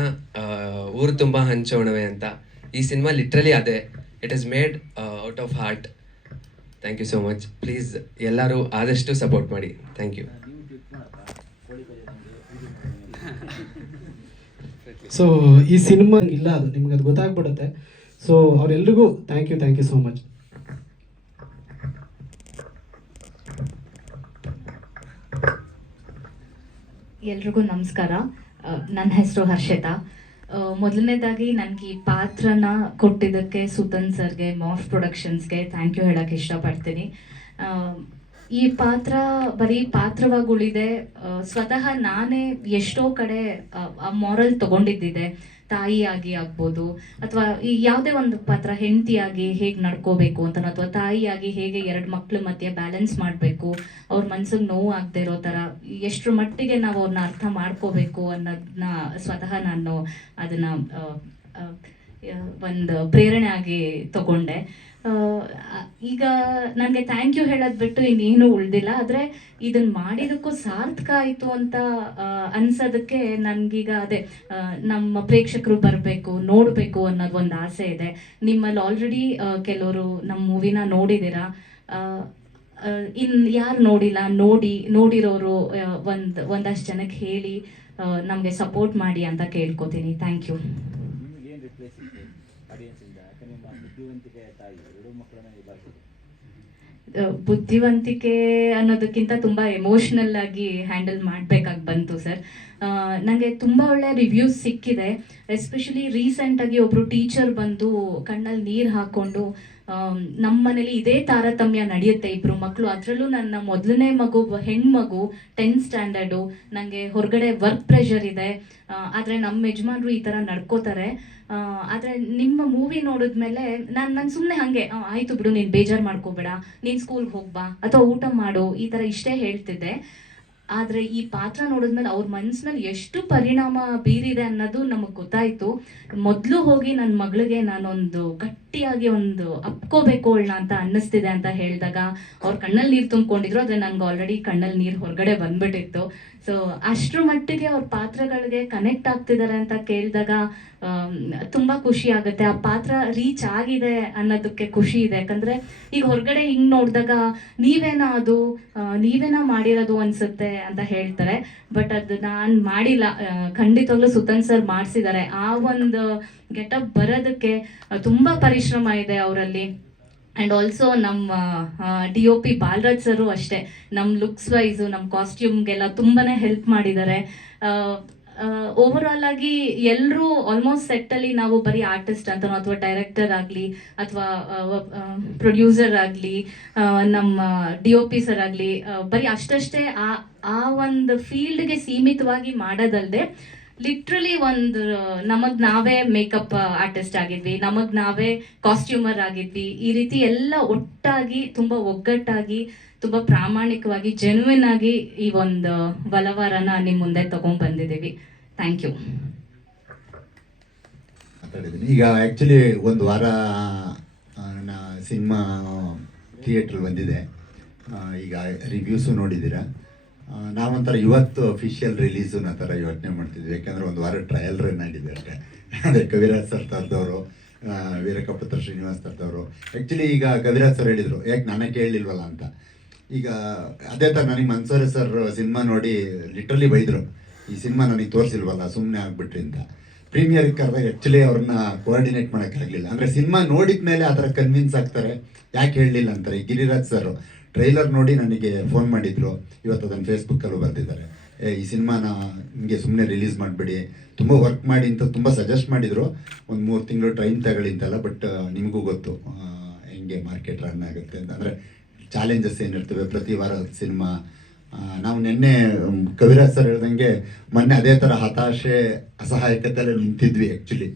ಊರು ತುಂಬ ಹಂಚೋಣವೆ ಅಂತ. ಈ ಸಿನಿಮಾ ಲಿಟ್ರಲಿ ಅದೇ, it is made out of heart. Thank you so much. Please ಎಲ್ಲರೂ ಆದಷ್ಟು ಸಪೋರ್ಟ್ ಮಾಡಿ. Thank you. ಸೊ ಈ ಸಿನಿಮಾ ಇಲ್ಲ, ಅದು ನಿಮ್ಗೆ ಅದು ಗೊತ್ತಾಗ್ಬಿಡುತ್ತೆ. ಸೊ ಅವರೆಲ್ರಿಗೂ ಥ್ಯಾಂಕ್ ಯು ಸೋ ಮಚ್. ಎಲ್ರಿಗೂ ನಮಸ್ಕಾರ. ನನ್ನ ಹೆಸರು ಹರ್ಷಿತಾ. ಮೊದಲನೇದಾಗಿ ನನಗೆ ಈ ಪಾತ್ರನ ಕೊಟ್ಟಿದ್ದಕ್ಕೆ ಸೂತನ್ ಸರ್ಗೆ, ಮಾಫ್ ಪ್ರೊಡಕ್ಷನ್ಸ್ಗೆ ಥ್ಯಾಂಕ್ ಯು ಹೇಳಕ್ಕೆ ಇಷ್ಟಪಡ್ತೀನಿ. ಈ ಪಾತ್ರ ಬರೀ ಪಾತ್ರವಾಗಿ ಉಳಿದೆ, ಸ್ವತಃ ನಾನೇ ಎಷ್ಟೋ ಕಡೆ ಆ ಮಾರಲ್ ತಗೊಂಡಿದ್ದಿದೆ. ತಾಯಿಯಾಗಿ ಆಗ್ಬೋದು, ಅಥವಾ ಈ ಯಾವುದೇ ಒಂದು ಪಾತ್ರ, ಹೆಂಡತಿಯಾಗಿ ಹೇಗೆ ನಡ್ಕೋಬೇಕು ಅಂತ, ಅಥವಾ ತಾಯಿಯಾಗಿ ಹೇಗೆ 2 ಮಕ್ಳ ಮಧ್ಯೆ ಬ್ಯಾಲೆನ್ಸ್ ಮಾಡಬೇಕು, ಅವ್ರ ಮನ್ಸಿಗೆ ನೋವು ಆಗದೆ ಇರೋ ಥರ ಎಷ್ಟರ ಮಟ್ಟಿಗೆ ನಾವು ಅವ್ರನ್ನ ಅರ್ಥ ಮಾಡ್ಕೋಬೇಕು ಅನ್ನೋದನ್ನ ಸ್ವತಃ ನಾನು ಅದನ್ನು ಒಂದು ಪ್ರೇರಣೆ ಆಗಿ ತಗೊಂಡೆ. ಈಗ ನನಗೆ ಥ್ಯಾಂಕ್ ಯು ಹೇಳೋದು ಬಿಟ್ಟು ಇನ್ನೇನು ಉಳ್ದಿಲ್ಲ. ಆದರೆ ಇದನ್ನು ಮಾಡಿದಕ್ಕೂ ಸಾರ್ಥಕ ಆಯಿತು ಅಂತ ಅನ್ಸೋದಕ್ಕೆ ನನಗೀಗ ಅದೇ ನಮ್ಮ ಪ್ರೇಕ್ಷಕರು ಬರಬೇಕು, ನೋಡಬೇಕು ಅನ್ನೋದು ಒಂದು ಆಸೆ ಇದೆ. ನಿಮ್ಮಲ್ಲಿ ಆಲ್ರೆಡಿ ಕೆಲವರು ನಮ್ಮ ಮೂವಿನ ನೋಡಿದ್ದೀರಾ. ಇನ್ನು ಯಾರು ನೋಡಿಲ್ಲ, ನೋಡಿರೋರು ಒಂದಷ್ಟು ಜನಕ್ಕೆ ಹೇಳಿ ನಮಗೆ ಸಪೋರ್ಟ್ ಮಾಡಿ ಅಂತ ಕೇಳ್ಕೊತೀನಿ. Thank you. ಏನು ರಿಪ್ಲೇಸ್ ಇತ್ತು ಆಡಿಯನ್ಸಿಂದ? ಯಾಕಂದರೆ ನಿಮ್ಮ ಬುದ್ಧಿವಂತಿಕೆ ತಾಯಿ 2 ಮಕ್ಕಳನ್ನ ನಿಭಾಯಿಸಿದೆ. ಬುದ್ಧಿವಂತಿಕೆ ಅನ್ನೋದಕ್ಕಿಂತ ತುಂಬ ಎಮೋಷ್ನಲ್ ಆಗಿ ಹ್ಯಾಂಡಲ್ ಮಾಡಬೇಕಾಗಿ ಬಂತು ಸರ್. ನನಗೆ ತುಂಬ ಒಳ್ಳೆ ರಿವ್ಯೂಸ್ ಸಿಕ್ಕಿದೆ. ಎಸ್ಪೆಷಲಿ ರೀಸೆಂಟಾಗಿ ಒಬ್ಬರು ಟೀಚರ್ ಬಂದು ಕಣ್ಣಲ್ಲಿ ನೀರು ಹಾಕ್ಕೊಂಡು, ನಮ್ಮ ಮನೇಲಿ ಇದೇ ತಾರತಮ್ಯ ನಡೆಯುತ್ತೆ, 2 ಮಕ್ಕಳು, ಅದರಲ್ಲೂ ನನ್ನ ಮೊದಲನೇ ಮಗು ಹೆಣ್ಮಗು 10th ಸ್ಟ್ಯಾಂಡರ್ಡು, ನನಗೆ ಹೊರಗಡೆ ವರ್ಕ್ ಪ್ರೆಷರ್ ಇದೆ, ಆದರೆ ನಮ್ಮ ಯಜಮಾನ್ರು ಈ ಥರ ನಡ್ಕೋತಾರೆ. ಆದರೆ ನಿಮ್ಮ ಮೂವಿ ನೋಡಿದ್ಮೇಲೆ ನಾನು ಸುಮ್ಮನೆ ಹಾಗೆ ಆಯಿತು ಬಿಡು, ನೀನು ಬೇಜಾರು ಮಾಡ್ಕೋಬೇಡ, ನೀನು ಸ್ಕೂಲ್ಗೆ ಹೋಗ್ಬಾ ಅಥವಾ ಊಟ ಮಾಡು, ಈ ಥರ ಇಷ್ಟೇ ಹೇಳ್ತಿದ್ದೆ. ಆದರೆ ಈ ಪಾತ್ರ ನೋಡಿದ್ಮೇಲೆ ಅವ್ರ ಮನಸ್ಸಿನಲ್ಲಿ ಎಷ್ಟು ಪರಿಣಾಮ ಬೀರಿದೆ ಅನ್ನೋದು ನಮಗೆ ಗೊತ್ತಾಯಿತು. ಮೊದಲು ಹೋಗಿ ನನ್ನ ಮಗಳಿಗೆ ನಾನೊಂದು ಗಟ್ಟಿ ಗಟ್ಟಿಯಾಗಿ ಒಂದು ಅಪ್ಕೋಬೇಕು ಅವಳನ್ನ ಅಂತ ಅನ್ನಿಸ್ತಿದೆ ಅಂತ ಹೇಳಿದಾಗ ಅವ್ರ ಕಣ್ಣಲ್ಲಿ ನೀರು ತುಂಬಿಕೊಂಡಿದ್ರು, ಆದರೆ ನನ್ಗೆ ಆಲ್ರೆಡಿ ಕಣ್ಣಲ್ಲಿ ನೀರು ಹೊರಗಡೆ ಬಂದ್ಬಿಟ್ಟಿತ್ತು. ಸೊ ಅಷ್ಟ್ರ ಮಟ್ಟಿಗೆ ಅವ್ರ ಪಾತ್ರಗಳಿಗೆ ಕನೆಕ್ಟ್ ಆಗ್ತಿದ್ದಾರೆ ಅಂತ ಕೇಳಿದಾಗ ತುಂಬ ಖುಷಿ ಆಗುತ್ತೆ. ಆ ಪಾತ್ರ ರೀಚ್ ಆಗಿದೆ ಅನ್ನೋದಕ್ಕೆ ಖುಷಿ ಇದೆ. ಯಾಕಂದರೆ ಈಗ ಹೊರಗಡೆ ಹಿಂಗೆ ನೋಡಿದಾಗ ನೀವೇನಾ ಮಾಡಿರೋದು ಅನಿಸುತ್ತೆ ಅಂತ ಹೇಳ್ತಾರೆ. ಬಟ್ ಅದು ನಾನು ಮಾಡಿಲ್ಲ, ಖಂಡಿತವಾಗ್ಲೂ ಸುತನ್ ಸರ್ ಮಾಡಿಸಿದ್ದಾರೆ. ಆ ಒಂದು ಗೆಟಪ್ ಬರೋದಕ್ಕೆ ತುಂಬ ಪರಿಶ್ರಮ ಇದೆ ಅವರಲ್ಲಿ. ಆ್ಯಂಡ್ ಆಲ್ಸೋ ನಮ್ಮ DOP ಬಾಲರಾಜ್ ಸರು ಅಷ್ಟೇ, ನಮ್ಮ ಲುಕ್ಸ್ ವೈಸು ನಮ್ಮ ಕಾಸ್ಟ್ಯೂಮ್ಗೆಲ್ಲ ತುಂಬಾ ಹೆಲ್ಪ್ ಮಾಡಿದ್ದಾರೆ. ಓವರಾಲ್ ಆಗಿ ಎಲ್ಲರೂ ಆಲ್ಮೋಸ್ಟ್ ಸೆಟ್ಟಲ್ಲಿ ನಾವು ಬರೀ ಆರ್ಟಿಸ್ಟ್ ಅಂತನೋ ಅಥವಾ ಡೈರೆಕ್ಟರ್ ಆಗಲಿ ಅಥವಾ ಪ್ರೊಡ್ಯೂಸರ್ ಆಗಲಿ ನಮ್ಮ DOP ಸರ್ ಆಗಲಿ ಬರೀ ಅಷ್ಟೇ ಆ ಒಂದು ಫೀಲ್ಡ್ಗೆ ಸೀಮಿತವಾಗಿ ಮಾಡೋದಲ್ಲದೆ ಲಿಟ್ರಲಿ ಒಂದು ನಮಗ್ ನಾವೇ ಮೇಕಪ್ ಆರ್ಟಿಸ್ಟ್ ಆಗಿದ್ವಿ, ನಮಗ್ ನಾವೇ ಕಾಸ್ಟ್ಯೂಮರ್ ಆಗಿದ್ವಿ. ಈ ರೀತಿ ಎಲ್ಲ ಒಟ್ಟಾಗಿ ತುಂಬಾ ಒಗ್ಗಟ್ಟಾಗಿ ತುಂಬಾ ಪ್ರಾಮಾಣಿಕವಾಗಿ ಜೆನ್ಯೂನ್ ಆಗಿ ಈ ಒಂದು ಬಲವಾರನ ನಿಮ್ ಮುಂದೆ ತಗೊಂಡ್ ಬಂದಿದ್ದೀವಿ. Thank you. ಮಾತಾಡಿದ್ದೀನಿ ಈಗ. ಆ್ಯಕ್ಚುಲಿ ಒಂದು ವಾರ ಸಿನಿಮಾ ಥಿಯೇಟ್ರ್ ಬಂದಿದೆ. ಈಗ ರಿವ್ಯೂಸು ನೋಡಿದ್ದೀರಾ. ನಾವೊಂಥರ ಇವತ್ತು ಅಫಿಷಿಯಲ್ ರಿಲೀಸು ಆ ಥರ ಯೋಚನೆ ಮಾಡ್ತಿದ್ವಿ. ಯಾಕೆಂದರೆ ಒಂದು ವಾರ ಟ್ರಯಲ್ ರನ್ ಆಗಿದೆ ಅಷ್ಟೇ. ಅದೇ ಕವಿರಾಜ್ ಸರ್ ತರದವರು, ವೀರಕಪುತ್ರ ಶ್ರೀನಿವಾಸ್ ತರದವರು. ಆ್ಯಕ್ಚುಲಿ ಈಗ ಕವಿರಾಜ್ ಸರ್ ಹೇಳಿದರು, ಯಾಕೆ ನನಗೆ ಕೇಳಲಿಲ್ವಲ್ಲ ಅಂತ. ಈಗ ಅದೇ ಥರ ನನಗೆ ಮನ್ಸೂರೆ ಸರ್ ಸಿನಿಮಾ ನೋಡಿ ಲಿಟ್ರಲಿ ಬೈದರು, ಈ ಸಿನಿಮಾ ನನಗೆ ತೋರಿಸಿಲ್ವಲ್ಲ, ಸುಮ್ಮನೆ ಆಗ್ಬಿಟ್ರಿ ಅಂತ. ಪ್ರೀಮಿಯರ್ಗೆ ಕರೆದಾಗ ಆ್ಯಕ್ಚುಲಿ ಅವ್ರನ್ನ ಕೋಆರ್ಡಿನೇಟ್ ಮಾಡೋಕ್ಕಾಗಲಿಲ್ಲ. ಅಂದರೆ ಸಿನಿಮಾ ನೋಡಿದ ಮೇಲೆ ಆ ಥರ ಕನ್ವಿನ್ಸ್ ಆಗ್ತಾರೆ, ಯಾಕೆ ಹೇಳಲಿಲ್ಲ ಅಂತಾರೆ. ಈ ಗಿರಿರಾಜ್ ಸರ್ ಟ್ರೈಲರ್ ನೋಡಿ ನನಗೆ ಫೋನ್ ಮಾಡಿದ್ರು, ಇವತ್ತು ಅದನ್ನು ಫೇಸ್ಬುಕ್ಕಲ್ಲೂ ಬರ್ತಿದ್ದಾರೆ. ಈ ಸಿನಿಮಾನ ಹಿಂಗೆ ಸುಮ್ಮನೆ ರಿಲೀಸ್ ಮಾಡಿಬಿಡಿ, ತುಂಬ ವರ್ಕ್ ಮಾಡಿ ಅಂತ ತುಂಬ ಸಜೆಸ್ಟ್ ಮಾಡಿದರು. ಒಂದು 3 ತಿಂಗಳು ಟೈಮ್ ತಗೊಳ್ಳಿ ಅಂತಲ್ಲ. ಬಟ್ ನಿಮಗೂ ಗೊತ್ತು ಹೆಂಗೆ ಮಾರ್ಕೆಟ್ ರನ್ ಆಗುತ್ತೆ ಅಂತ. ಅಂದರೆ ಚಾಲೆಂಜಸ್ ಏನಿರ್ತವೆ ಪ್ರತಿ ವಾರ ಸಿನಿಮಾ. ನಾವು ನಿನ್ನೆ ಕವಿರಾಜ್ ಸರ್ ಹೇಳ್ದಂಗೆ ಮೊನ್ನೆ ಅದೇ ಥರ ಹತಾಶೆ ಅಸಹಾಯಕತೆಯಲ್ಲಿ ನಿಂತಿದ್ವಿ. ಆ್ಯಕ್ಚುಲಿ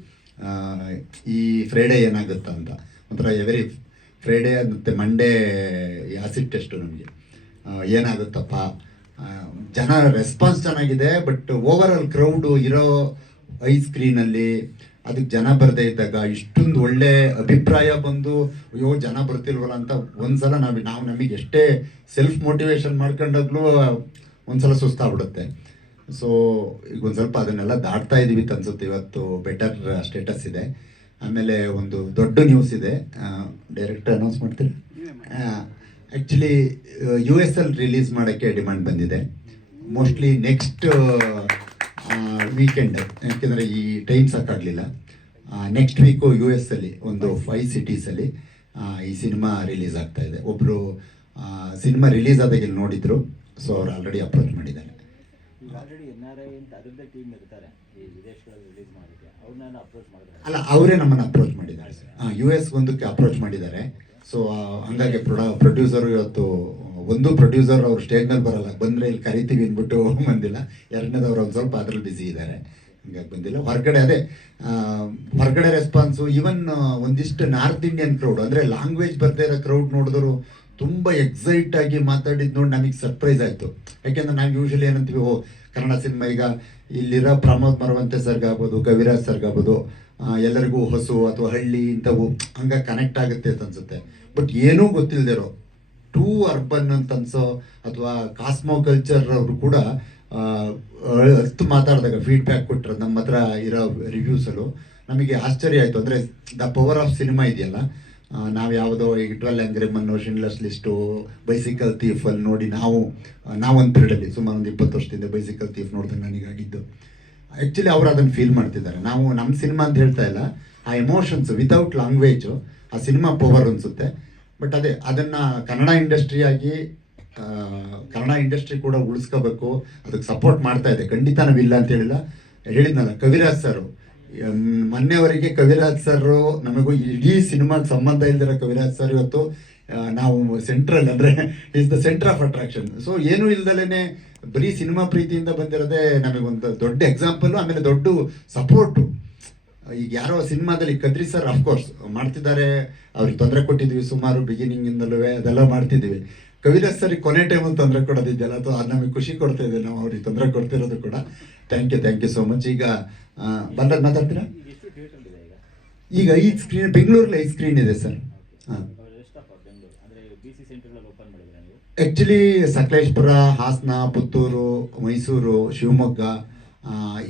ಈ ಫ್ರೈಡೇ ಏನಾಗುತ್ತಾ ಅಂತ ಒಂಥರ ಎವ್ರಿ ಫ್ರೈಡೇ ಮತ್ತು ಮಂಡೇ ಆಸಿಡ್ ಟೆಸ್ಟು ನಮಗೆ ಏನಾಗುತ್ತಪ್ಪ. ಜನ ರೆಸ್ಪಾನ್ಸ್ ಚೆನ್ನಾಗಿದೆ, ಬಟ್ ಓವರ್ ಆಲ್ ಕ್ರೌಡು ಇರೋ ಐ ಸ್ಕ್ರೀನಲ್ಲಿ ಅದಕ್ಕೆ ಜನ ಬರದೇ ಇದ್ದಾಗ ಇಷ್ಟೊಂದು ಒಳ್ಳೆ ಅಭಿಪ್ರಾಯ ಬಂದು ಅಯ್ಯೋ ಜನ ಬರ್ತಿಲ್ವಲ್ಲ ಅಂತ ಒಂದ್ಸಲ ನಾವು ನಮಗೆ ಎಷ್ಟೇ ಸೆಲ್ಫ್ ಮೋಟಿವೇಶನ್ ಮಾಡ್ಕೊಂಡಾಗ್ಲೂ ಒಂದ್ಸಲ ಸುಸ್ತಾಗ್ಬಿಡುತ್ತೆ. ಸೊ ಈಗ ಒಂದು ಸ್ವಲ್ಪ ಅದನ್ನೆಲ್ಲ ದಾಟ್ತಾ ಇದ್ದೀವಿ ಅಂತ ಅನ್ಸುತ್ತೆ. ಇವತ್ತು ಬೆಟರ್ ಸ್ಟೇಟಸ್ ಇದೆ. ಆಮೇಲೆ ಒಂದು ದೊಡ್ಡ ನ್ಯೂಸ್ ಇದೆ, ಡೈರೆಕ್ಟ್ ಅನೌನ್ಸ್ ಮಾಡ್ತೀರಿ. ಆ್ಯಕ್ಚುಲಿ US ಅಲ್ಲಿ ರಿಲೀಸ್ ಮಾಡೋಕ್ಕೆ ಡಿಮ್ಯಾಂಡ್ ಬಂದಿದೆ. ಮೋಸ್ಟ್ಲಿ ನೆಕ್ಸ್ಟ್ ವೀಕೆಂಡ್, ಯಾಕೆಂದರೆ ಈ ಟೈಮ್ ಸಾಕಾಗಲಿಲ್ಲ. ನೆಕ್ಸ್ಟ್ ವೀಕು US ಅಲ್ಲಿ ಒಂದು 5 ಸಿಟೀಸಲ್ಲಿ ಈ ಸಿನಿಮಾ ರಿಲೀಸ್ ಆಗ್ತಾ ಇದೆ. ಒಬ್ಬರು ಸಿನಿಮಾ ರಿಲೀಸ್ ಆದಾಗ ಇಲ್ಲಿ ನೋಡಿದ್ರು, ಸೊ ಅವ್ರು ಆಲ್ರೆಡಿ ಅಪ್ರೋಚ್ ಮಾಡಿದ್ದಾರೆ. ಈಗ ಆಲ್ರೆಡಿ NRI ಅಂತ ಅದರದ್ದೇ ಟೀಮ್ ಇರ್ತಾರೆ ಈ ವಿದೇಶಗಳಲ್ಲಿ ರಿಲೀಸ್ ಮಾಡೋಕ್ಕೆ, ಅವ್ರನ್ನ ಅಪ್ರೋಚ್ ಮಾಡಿದ್ದಾರೆ. ಅಲ್ಲ, ಅವರೇ ನಮ್ಮನ್ನು ಅಪ್ರೋಚ್ ಮಾಡಿದ್ದಾರೆ. US ಒಂದಕ್ಕೆ ಅಪ್ರೋಚ್ ಮಾಡಿದ್ದಾರೆ. ಸೊ ಹಂಗಾಗಿ ಪ್ರೊಡ್ಯೂಸರು ಇವತ್ತು ಒಂದು ಪ್ರೊಡ್ಯೂಸರ್ ಅವ್ರು ಸ್ಟೇಜ್ ಮೇಲೆ ಬರಲ್ಲ, ಬಂದರೆ ಇಲ್ಲಿ ಕರಿತೀವಿ ಅಂದ್ಬಿಟ್ಟು ಬಂದಿಲ್ಲ. ಎರಡನೇದವ್ರು ಒಂದು ಸ್ವಲ್ಪ ಅದ್ರಲ್ಲಿ ಬ್ಯುಸಿ ಇದ್ದಾರೆ, ಹಂಗಾಗಿ ಬಂದಿಲ್ಲ. ಹೊರಗಡೆ ಅದೇ ಹೊರಗಡೆ ರೆಸ್ಪಾನ್ಸು. ಈವನ್ ಒಂದಿಷ್ಟು ನಾರ್ತ್ ಇಂಡಿಯನ್ ಕ್ರೌಡ್, ಅಂದರೆ ಲ್ಯಾಂಗ್ವೇಜ್ ಬರ್ದೇ ಇರೋ ಕ್ರೌಡ್ ನೋಡಿದ್ರು ತುಂಬ ಎಕ್ಸೈಟ್ ಆಗಿ ಮಾತಾಡಿದ್ದು ನೋಡಿ ನಮಗೆ ಸರ್ಪ್ರೈಸ್ ಆಯಿತು. ಯಾಕೆಂದ್ರೆ ನಾವು ಯೂಶಲಿ ಏನಂತೀವಿ, ಕನ್ನಡ ಸಿನಿಮಾ ಈಗ ಇಲ್ಲಿರೋ ಪ್ರಮೋದ್ ಮರವಂತೆ ಸರ್ಗಾಗ್ಬೋದು, ಕವಿರಾಜ್ ಸರ್ಗಾಗ್ಬೋದು, ಎಲ್ಲರಿಗೂ ಹೊಸು ಅಥವಾ ಹಳ್ಳಿ ಇಂಥವು ಹಂಗೆ ಕನೆಕ್ಟ್ ಆಗುತ್ತೆ ಅಂತ ಅನ್ಸುತ್ತೆ. ಬಟ್ ಏನೂ ಗೊತ್ತಿಲ್ಲದಿರೋ ಟೂ ಅರ್ಬನ್ ಅಂತ ಅನ್ಸೋ ಅಥವಾ ಕಾಸ್ಮೋ ಕಲ್ಚರ್ ಅವರು ಕೂಡ ಹತ್ತು ಮಾತಾಡಿದಾಗ ಫೀಡ್ಬ್ಯಾಕ್ ಕೊಟ್ಟರು ನಮ್ಮ ಹತ್ರ ಇರೋ ರಿವ್ಯೂಸಲ್ಲೂ ನಮಗೆ ಆಶ್ಚರ್ಯ ಆಯಿತು. ಅಂದರೆ ದ ಪವರ್ ಆಫ್ ಸಿನಿಮಾ ಇದೆಯಲ್ಲ, ನಾವು ಯಾವುದೋ ಈಗ 12 Angry Men, ಶಿಂಡ್ಲರ್ಸ್ ಲಿಸ್ಟು, ಬೈಸಿಕಲ್ ಥೀಫಲ್ಲಿ ನೋಡಿ ನಾವೊಂದು ಪೀರಿಯಡಲ್ಲಿ ಸುಮಾರು ಒಂದು 20 ವರ್ಷದಿಂದ ಬೈಸಿಕಲ್ ಥೀಫ್ ನೋಡಿದಾಗ ನನಗಾಗಿದ್ದು. ಆ್ಯಕ್ಚುಲಿ ಅವರು ಅದನ್ನು ಫೀಲ್ ಮಾಡ್ತಿದ್ದಾರೆ. ನಾವು ನಮ್ಮ ಸಿನಿಮಾ ಅಂತ ಹೇಳ್ತಾ ಇಲ್ಲ, ಆ ಎಮೋಷನ್ಸ್ ವಿತೌಟ್ ಲ್ಯಾಂಗ್ವೇಜು ಆ ಸಿನಿಮಾ ಪವರ್ ಅನಿಸುತ್ತೆ. ಬಟ್ ಅದೇ ಅದನ್ನು ಕನ್ನಡ ಇಂಡಸ್ಟ್ರಿ ಕೂಡ ಉಳಿಸ್ಕೋಬೇಕು, ಅದಕ್ಕೆ ಸಪೋರ್ಟ್ ಮಾಡ್ತಾ ಇದೆ. ಖಂಡಿತ ನಾವಿಲ್ಲ ಅಂತ ಹೇಳಿಲ್ಲ. ಹೇಳಿದ್ನಲ್ಲ, ಕವಿರಾಜ್ ಸರ್ ಮೊನ್ನೆವರೆಗೆ ಕವಿರಾಜ್ ಸರ್ ನಮಗೂ ಇಡೀ ಸಿನಿಮಾಗೆ ಸಂಬಂಧ ಇಲ್ದಿರೋ ಕವಿರಾಜ್ ಸರ್ ಇವತ್ತು ನಾವು ಸೆಂಟ್ರಲ್, ಅಂದರೆ is the centre of attraction. So ಏನೂ ಇಲ್ದಲೇ ಬರೀ ಸಿನಿಮಾ ಪ್ರೀತಿಯಿಂದ ಬಂದಿರೋದೇ ನಮಗೊಂದು ದೊಡ್ಡ ಎಕ್ಸಾಂಪಲು. ಆಮೇಲೆ ದೊಡ್ಡ ಸಪೋರ್ಟು. ಈಗ ಯಾರೋ ಸಿನಿಮಾದಲ್ಲಿ ಕದ್ರಿ ಸರ್ ಅಫ್ಕೋರ್ಸ್ ಮಾಡ್ತಿದ್ದಾರೆ, ಅವ್ರಿಗೆ ತೊಂದರೆ ಕೊಟ್ಟಿದ್ವಿ ಸುಮಾರು ಬಿಗಿನಿಂಗಿಂದಲೂ, ಅದೆಲ್ಲ ಮಾಡ್ತಿದ್ವಿ. ಕವಿರಾಜ್ ಸರಿಗೆ ಕೊನೆ ಟೈಮಲ್ಲಿ ತೊಂದರೆ ಕೊಡೋದಿದ್ದೆಲ್ಲ, ಅದು ಅದು ನಮಗೆ ಖುಷಿ ಕೊಡ್ತಾ ಇದೆ. ನಾವು ಅವ್ರಿಗೆ ತೊಂದರೆ ಕೊಡ್ತಿರೋದು ಕೂಡ. Thank you so much. ಈಗ ಬಂದದ್ದು ಮಾತಾಡ್ತೀರಾ? ಈಗ 5 ಸ್ಕ್ರೀನ್, ಬೆಂಗಳೂರಲ್ಲಿ 5 ಸ್ಕ್ರೀನ್ ಇದೆ ಸರ್. ಹಾಂ, ಎಷ್ಟಪ್ಪ ಬೆಂಗಳೂರು ಅಂದರೆ ಬಿ ಸಿ ಸೆಂಟ್ರಲ್ಲಿ ಓಪನ್ ಮಾಡಿದ್ರೆ ನೀವು? ಆ್ಯಕ್ಚುಲಿ ಸಕಲೇಶ್ಪುರ, ಹಾಸನ, ಪುತ್ತೂರು, ಮೈಸೂರು, ಶಿವಮೊಗ್ಗ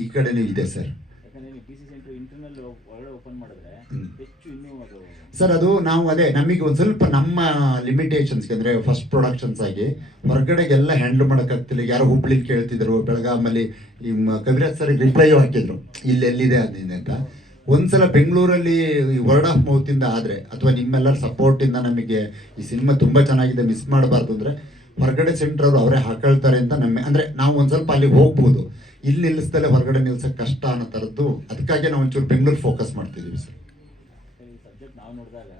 ಈ ಕಡೆನೂ ಇದೆ ಸರ್. ಯಾಕಂದರೆ ನೀವು ಬಿ ಸಿ ಸೆಂಟ್ರ್ ಇಂಟರ್ನಲ್ ಒಳಗಡೆ ಓಪನ್ ಮಾಡಿದ್ರೆ ಹೆಚ್ಚು ಇನ್ನೂ ಅದು ಸರ್ ಅದು ನಾವು ನಮಗೆ ಒಂದು ಸ್ವಲ್ಪ ನಮ್ಮ ಲಿಮಿಟೇಷನ್ಸ್ಗೆ ಅಂದರೆ ಫಸ್ಟ್ ಪ್ರೊಡಕ್ಷನ್ಸ್ ಆಗಿ ಹೊರಗಡೆಗೆಲ್ಲ ಹ್ಯಾಂಡಲ್ ಮಾಡೋಕ್ಕಾಗ್ತಿಲ್ಲ. ಯಾರೋ ಹುಬ್ಳಿಲಿ ಕೇಳ್ತಿದ್ರು, ಬೆಳಗಾಮಲ್ಲಿ ಈ ಕವಿರಾಜ್ ಸರ್ ರಿಪ್ಲೈಯೂ ಹಾಕಿದ್ರು ಇಲ್ಲೆಲ್ಲಿದೆ ಅದೇನೆ ಅಂತ. ಒಂದ್ಸಲ ಬೆಂಗಳೂರಲ್ಲಿ ವರ್ಡ್ ಆಫ್ ಮೌತಿಂದ ಆದರೆ ಅಥವಾ ನಿಮ್ಮೆಲ್ಲರ ಸಪೋರ್ಟಿಂದ ನಮಗೆ ಈ ಸಿನಿಮಾ ತುಂಬ ಚೆನ್ನಾಗಿದೆ, ಮಿಸ್ ಮಾಡಬಾರ್ದು ಅಂದರೆ ಹೊರಗಡೆ ಸೆಂಟ್ರ್ ಅವರು ಅವರೇ ಹಾಕೊಳ್ತಾರೆ ಅಂತ ಅಂದರೆ ನಾವು ಒಂದು ಸ್ವಲ್ಪ ಅಲ್ಲಿ ಹೋಗ್ಬೋದು. ಇಲ್ಲಿ ನಿಲ್ಲಿಸ್ದಲ್ಲೇ ಹೊರಗಡೆ ನಿಲ್ಸೋಕ್ಕೆ ಕಷ್ಟ ಅನ್ನೋ ಥರದ್ದು. ಅದಕ್ಕಾಗಿ ನಾವು ಒಂಚೂರು ಬೆಂಗಳೂರು ಫೋಕಸ್ ಮಾಡ್ತಿದ್ದೀವಿ ಸರ್. ಈ ಸಬ್ಜೆಕ್ಟ್ ನಾವು ನೋಡಿದಾಗ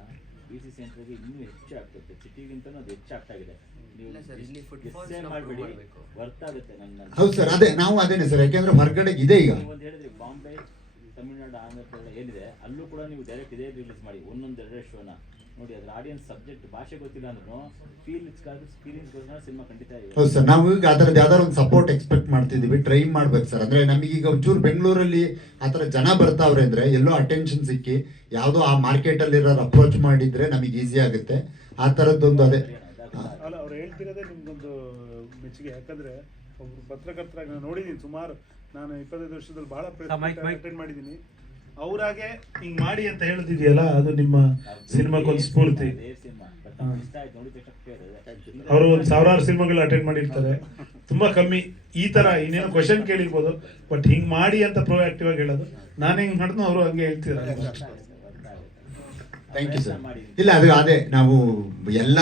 ಬಿ ಸಿ ಸೆಂಟ್ರಿಗೆ ಇನ್ನೂ ಹೆಚ್ಚು ಆಗ್ತದೆ, ಸಿಟಿಗಿಂತನೂ ಅದು ಹೆಚ್ಚು ಆಗ್ತಾಗಿದೆ. ನೀವು ಮಾಡಬೇಡಿ, ವರ್ತ್ ಆಗುತ್ತೆ. ನನ್ನ ಹೌದು ಸರ್, ನಾವು ಅದೇನೆ ಸರ್, ಯಾಕೆಂದ್ರೆ ಹೊರಗಡೆ ಇದೆ. ಈಗ ಒಂದು ಹೇಳಿದ್ರೆ ಬಾಂಬೆ, ತಮಿಳ್ನಾಡು, ಆಂಧ್ರ ಪ್ರದೇಶ ಏನಿದೆ ಅಲ್ಲೂ ಕೂಡ ನೀವು ಡೈರೆಕ್ಟ್ ಇದೇ ರಿಲೀಸ್ ಮಾಡಿ, ಒಂದೊಂದೆರಡೇ ಶೋನ ನೋಡಿ. ಅದ್ರ ಆಡಿಯನ್ಸ್ ಸಬ್ಜೆಕ್ಟ್ ಭಾಷೆ ಗೊತ್ತಿಲ್ಲ ಅಂದ್ರೂ ಎಕ್ಸ್ಪೀರಿಯನ್ಸ್ಗೋಸ್ಕರ ಸಿನಿಮಾ ಖಂಡಿತ ಇದೆ. ಹೌದು ಸರ್, ನಾವು ಈಗ ಅದರದ್ದು ಯಾವ್ದಾದ್ರು ಒಂದು ಸಪೋರ್ಟ್ ಎಕ್ಸ್ಪೆಕ್ಟ್ ಮಾಡ್ತಿದ್ದೀವಿ, ಟ್ರೈ ಮಾಡ್ಬೇಕು ಸರ್. ಅಂದ್ರೆ ನಮಗೀಗ ಒಂಚೂರು ಬೆಂಗಳೂರಲ್ಲಿ ಆ ಥರ ಜನ ಬರ್ತಾವ್ರೆ ಅಂದ್ರೆ ಎಲ್ಲೋ ಅಟೆನ್ಷನ್ ಸಿಕ್ಕಿ ಯಾವುದೋ ಆ ಮಾರ್ಕೆಟಲ್ಲಿರೋರು ಅಪ್ರೋಚ್ ಮಾಡಿದ್ರೆ ನಮಗೆ ಈಸಿ ಆಗುತ್ತೆ. ಆ ಥರದ್ದೊಂದು ಅದೇ ಅಲ್ಲ, ಅವ್ರು ಹೇಳ್ತಿರೋದೇ ನಿಮ್ಗೊಂದು ಮೆಚ್ಚುಗೆ. ಯಾಕಂದ್ರೆ ಒಬ್ರು ಪತ್ರಕರ್ತರಾಗಿ ನಾನು ನೋಡಿದ್ದೀನಿ ಸುಮಾರು, ನಾನು 25 ವರ್ಷದಲ್ಲಿ ಬಹಳ ಅಟೆಂಡ್ ಮಾಡಿದ್ದೀನಿ. ಅವ್ರಾಗೆ ಹಿಂಗ್ ಮಾಡಿ ಅಂತ ಹೇಳ್ತಿದೆಯಲ್ಲ, ಅದು ನಿಮ್ಮ ಸಿನಿಮಾಕ್ಕೊಂದು ಸ್ಫೂರ್ತಿ. ಅವರು ಒಂದು 1000 ಸಿನಿಮಾಗಳು ಅಟೆಂಡ್ ಮಾಡಿರ್ತಾರೆ, ತುಂಬಾ ಕಮ್ಮಿ ಈ ತರ ಇನ್ನೇನು ಕ್ವಶನ್ ಕೇಳಿರ್ಬೋದು, ಬಟ್ ಹಿಂಗ್ ಮಾಡಿ ಅಂತ ಪ್ರೋಆಕ್ಟಿವ್ ಆಗಿ ಹೇಳೋದು. ನಾನು ಹೆಂಗ್ ಮಾಡಿದ್ನೋ ಅವರು ಹಂಗೆ ಹೇಳ್ತಿದ್ದಾರೆ. Thank you sir. ಇಲ್ಲ, ಅದು ಅದೇ ನಾವು ಎಲ್ಲ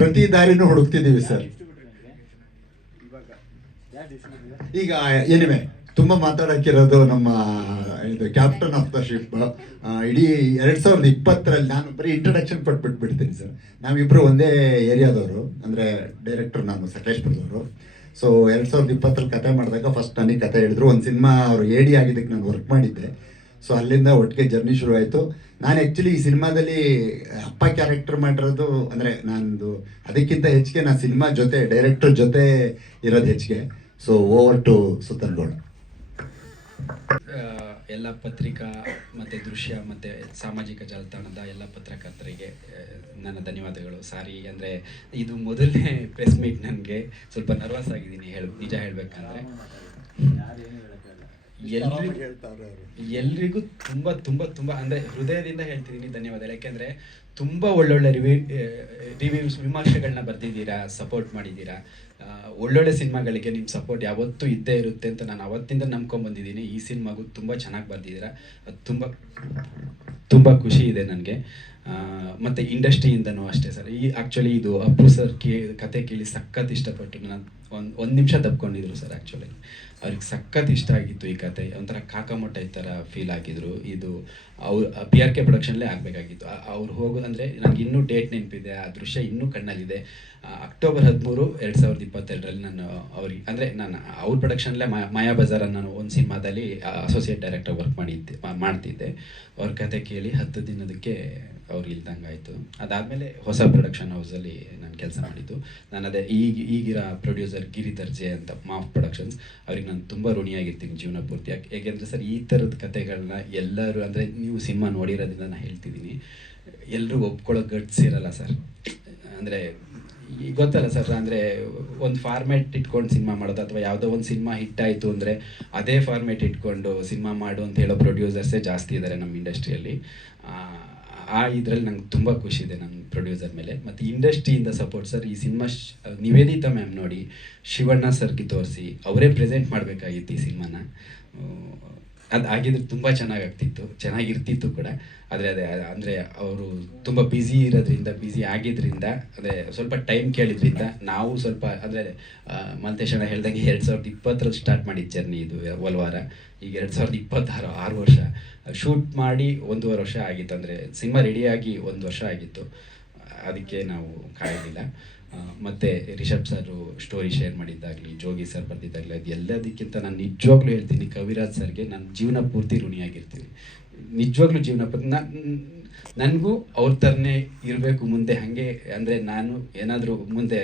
ಪ್ರತಿ ದಾರಿನೂ ಹುಡುಕ್ತಿದ್ದೀವಿ ಸರ್. ಈಗ ಏನಿವೆ ತುಂಬ ಮಾತಾಡಕ್ಕಿರೋದು ನಮ್ಮ ಇದು ಕ್ಯಾಪ್ಟನ್ ಆಫ್ ದ ಶಿಪ್. ಇಡೀ 2020ರಲ್ಲಿ ನಾನು ಬರೀ ಇಂಟ್ರಡಕ್ಷನ್ ಕೊಟ್ಬಿಟ್ಬಿಡ್ತೀನಿ ಸರ್. ನಾವಿಬ್ಬರು ಒಂದೇ ಏರಿಯಾದವರು, ಅಂದರೆ ಡೈರೆಕ್ಟರ್ ನಾನು ಸಕಲೇಶ್ಪುರದವರು. ಸೊ 2020ರಲ್ಲಿ ಕತೆ ಮಾಡಿದಾಗ ಫಸ್ಟ್ ನನಗೆ ಕತೆ ಹೇಳಿದ್ರು. ಒಂದು ಸಿನಿಮಾ ಅವರು AD ಆಗಿದ್ದಕ್ಕೆ ನಾನು ವರ್ಕ್ ಮಾಡಿದ್ದೆ. ಸೊ ಅಲ್ಲಿಂದ ಒಟ್ಟಿಗೆ ಜರ್ನಿ ಶುರು ಆಯಿತು. ನಾನು ಆ್ಯಕ್ಚುಲಿ ಈ ಸಿನಿಮಾದಲ್ಲಿ ಅಪ್ಪ ಕ್ಯಾರೆಕ್ಟರ್ ಮಾಡಿರೋದು ಅಂದರೆ ನಂದು ಅದಕ್ಕಿಂತ ಹೆಚ್ಚಿಗೆ ನಾನು ಸಿನಿಮಾ ಜೊತೆ ಡೈರೆಕ್ಟರ್ ಜೊತೆ ಇರೋದು ಹೆಚ್ಚಿಗೆ. So over to Suttangowda. ಎಲ್ಲ ಪತ್ರಿಕಾ ಮತ್ತು ದೃಶ್ಯ ಮತ್ತು ಸಾಮಾಜಿಕ ಜಾಲತಾಣದ ಎಲ್ಲ ಪತ್ರಕರ್ತರಿಗೆ ನನ್ನ ಧನ್ಯವಾದಗಳು. ಸಾರಿ, ಅಂದರೆ ಇದು ಮೊದಲನೇ ಪ್ರೆಸ್ ಮೀಟ್. ನನಗೆ ಸ್ವಲ್ಪ ನರ್ವಸ್ ಆಗಿದ್ದೀನಿ, ನಿಜ ಹೇಳಬೇಕಂದ್ರೆ. ಎಲ್ರಿಗೂ ತುಂಬ ತುಂಬ ತುಂಬ ಅಂದರೆ ಹೃದಯದಿಂದ ಹೇಳ್ತಿದ್ದೀನಿ ಧನ್ಯವಾದ. ಯಾಕೆಂದರೆ ತುಂಬ ಒಳ್ಳೊಳ್ಳೆ ರಿವ್ಯೂಸ್, ವಿಮರ್ಶೆಗಳನ್ನ ಬರೆದಿದ್ದೀರಾ, ಸಪೋರ್ಟ್ ಮಾಡಿದ್ದೀರಾ. ಒಳ್ಳೊಳ್ಳೆ ಸಿನಿಮಾಗಳಿಗೆ ನಿಮ್ಮ ಸಪೋರ್ಟ್ ಯಾವತ್ತೂ ಇದ್ದೇ ಇರುತ್ತೆ ಅಂತ ನಾನು ಅವತ್ತಿಂದ ನಂಬ್ಕೊಂಡ್ಬಂದಿದ್ದೀನಿ. ಈ ಸಿನಿಮಾಗೂ ತುಂಬ ಚೆನ್ನಾಗಿ ಬರೆದಿದ್ದೀರಾ, ಅದು ತುಂಬ ಖುಷಿ ಇದೆ ನನಗೆ. ಮತ್ತು ಇಂಡಸ್ಟ್ರಿಯಿಂದನೂ ಅಷ್ಟೇ ಸರ್. ಆ್ಯಕ್ಚುಲಿ ಇದು ಅಪ್ಪು ಸರ್ ಕತೆ ಕೇಳಿ ಸಖತ್ ಇಷ್ಟಪಟ್ಟು ನಾನು ಒಂದು ನಿಮಿಷ ತಪ್ಕೊಂಡಿದ್ರು ಸರ್. ಆ್ಯಕ್ಚುಲಿ ಅವ್ರಿಗೆ ಸಖತ್ ಇಷ್ಟ ಆಗಿತ್ತು ಈ ಕತೆ. ಒಂಥರ ಕಾಕಮೊಟ್ಟ ಈ ಥರ ಫೀಲ್ ಆಗಿದ್ರು. ಇದು ಅವ್ರು PRK ಪ್ರೊಡಕ್ಷನ್ಲೇ ಆಗಬೇಕಾಗಿತ್ತು. ಅವ್ರು ಹೋಗೋದಂದರೆ ನನಗೆ ಇನ್ನೂ ಡೇಟ್ ನೆನಪಿದೆ, ಆ ದೃಶ್ಯ ಇನ್ನೂ ಕಣ್ಣಲ್ಲಿದೆ. ಅಕ್ಟೋಬರ್ 13, 2022ರಲ್ಲಿ ನಾನು ಅವ್ರಿಗೆ ಅಂದರೆ ನಾನು ಅವ್ರ ಪ್ರೊಡಕ್ಷನ್ಲೇ ಮಾಯಾ ಬಜಾರ್ ಅನ್ನೋ ಒಂದು ಸಿನಿಮಾದಲ್ಲಿ ಅಸೋಸಿಯೇಟ್ ಡೈರೆಕ್ಟರ್ ವರ್ಕ್ ಮಾಡ್ತಿದ್ದೆ. ಅವ್ರ ಕತೆ ಕೇಳಿ 10 ದಿನದಕ್ಕೆ ಅವ್ರು ಇಲ್ದಂಗಾಯಿತು. ಅದಾದಮೇಲೆ ಹೊಸ ಪ್ರೊಡಕ್ಷನ್ ಹೌಸಲ್ಲಿ ನಾನು ಕೆಲಸ ಮಾಡಿದ್ದು. ನಾನು ಅದೇ ಈಗಿರೋ ಪ್ರೊಡ್ಯೂಸರ್ ಗಿರಿಧರ್ ಜೆ ಅಂತ ಮಾಫ್ ಪ್ರೊಡಕ್ಷನ್ಸ್, ಅವ್ರಿಗೆ ನಾನು ತುಂಬ ಋಣಿಯಾಗಿರ್ತೀನಿ ಜೀವನ ಪೂರ್ತಿ. ಏಕೆಂದರೆ ಸರ್ ಈ ಥರದ ಕತೆಗಳನ್ನ ಎಲ್ಲರೂ ಅಂದರೆ ನೀವು ಸಿನಿಮಾ ನೋಡಿರೋದ್ರಿಂದ ನಾನು ಹೇಳ್ತಿದ್ದೀನಿ, ಎಲ್ಲರೂ ಒಪ್ಕೊಳ್ಳೋ ಗಟ್ಸ್ ಇರಲ್ಲ ಸರ್. ಅಂದರೆ ಗೊತ್ತಲ್ಲ ಸರ್, ಅಂದರೆ ಒಂದು ಫಾರ್ಮ್ಯಾಟ್ ಇಟ್ಕೊಂಡು ಸಿನಿಮಾ ಮಾಡೋದು, ಅಥವಾ ಯಾವುದೋ ಒಂದು ಸಿನಿಮಾ ಹಿಟ್ ಆಯಿತು ಅಂದರೆ ಅದೇ ಫಾರ್ಮ್ಯಾಟ್ ಇಟ್ಕೊಂಡು ಸಿನಿಮಾ ಮಾಡು ಅಂತ ಹೇಳೋ ಪ್ರೊಡ್ಯೂಸರ್ಸೇ ಜಾಸ್ತಿ ಇದ್ದಾರೆ ನಮ್ಮ ಇಂಡಸ್ಟ್ರಿಯಲ್ಲಿ. ಇದರಲ್ಲಿ ನಂಗೆ ತುಂಬ ಖುಷಿ ಇದೆ ನನ್ನ ಪ್ರೊಡ್ಯೂಸರ್ ಮೇಲೆ. ಮತ್ತು ಇಂಡಸ್ಟ್ರಿಯಿಂದ ಸಪೋರ್ಟ್ ಸರ್. ಈ ಸಿನಿಮಾ ನಿವೇದಿತಾ ಮ್ಯಾಮ್ ನೋಡಿ, ಶಿವಣ್ಣ ಸರ್ಗೆ ತೋರಿಸಿ ಅವರೇ ಪ್ರೆಸೆಂಟ್ ಮಾಡಬೇಕಾಗಿತ್ತು ಈ ಸಿನಿಮಾನ. ಅದು ಆಗಿದ್ರೆ ತುಂಬ ಚೆನ್ನಾಗಿರ್ತಿತ್ತು ಕೂಡ. ಆದರೆ ಅಂದರೆ ಅವರು ತುಂಬ ಬ್ಯುಸಿ ಆಗಿದ್ದರಿಂದ, ಅಂದರೆ ಸ್ವಲ್ಪ ಟೈಮ್ ಕೇಳಿದ್ರಿಂದ ನಾವು ಸ್ವಲ್ಪ ಅಂದರೆ ಮಲ್ತೇಶಣ್ಣ ಹೇಳ್ದಂಗೆ 2020ರಲ್ಲಿ ಸ್ಟಾರ್ಟ್ ಮಾಡಿದ ಜರ್ನಿ ಇದು ಒಲ್ವಾರ. ಈಗ 2026, 6 ವರ್ಷ ಶೂಟ್ ಮಾಡಿ 1.5 ವರ್ಷ ಆಗಿತ್ತು. ಅಂದರೆ ಸಿನಿಮಾ ರೆಡಿಯಾಗಿ 1 ವರ್ಷ ಆಗಿತ್ತು. ಅದಕ್ಕೆ ನಾವು ಕಾಯಲಿಲ್ಲ. ಮತ್ತು ರಿಷಬ್ ಸರ್ ಸ್ಟೋರಿ ಶೇರ್ ಮಾಡಿದ್ದಾಗಲಿ, ಜೋಗಿ ಸರ್ ಬರೆದಿದ್ದಾಗಲಿ, ಅದು ಎಲ್ಲದಕ್ಕಿಂತ ನಾನು ನಿಜವಾಗ್ಲೂ ಹೇಳ್ತೀನಿ, ಕವಿರಾಜ್ ಸರ್ಗೆ ನಾನು ಜೀವನ ಪೂರ್ತಿ ಋಣಿಯಾಗಿರ್ತೀನಿ. ನಿಜವಾಗ್ಲೂ ಜೀವನ ಪೂರ್ತಿ ನನಗೂ ಅವ್ರ ಥರನೇ ಇರಬೇಕು ಮುಂದೆ. ಹಾಗೆ ಅಂದರೆ ನಾನು ಏನಾದರೂ ಮುಂದೆ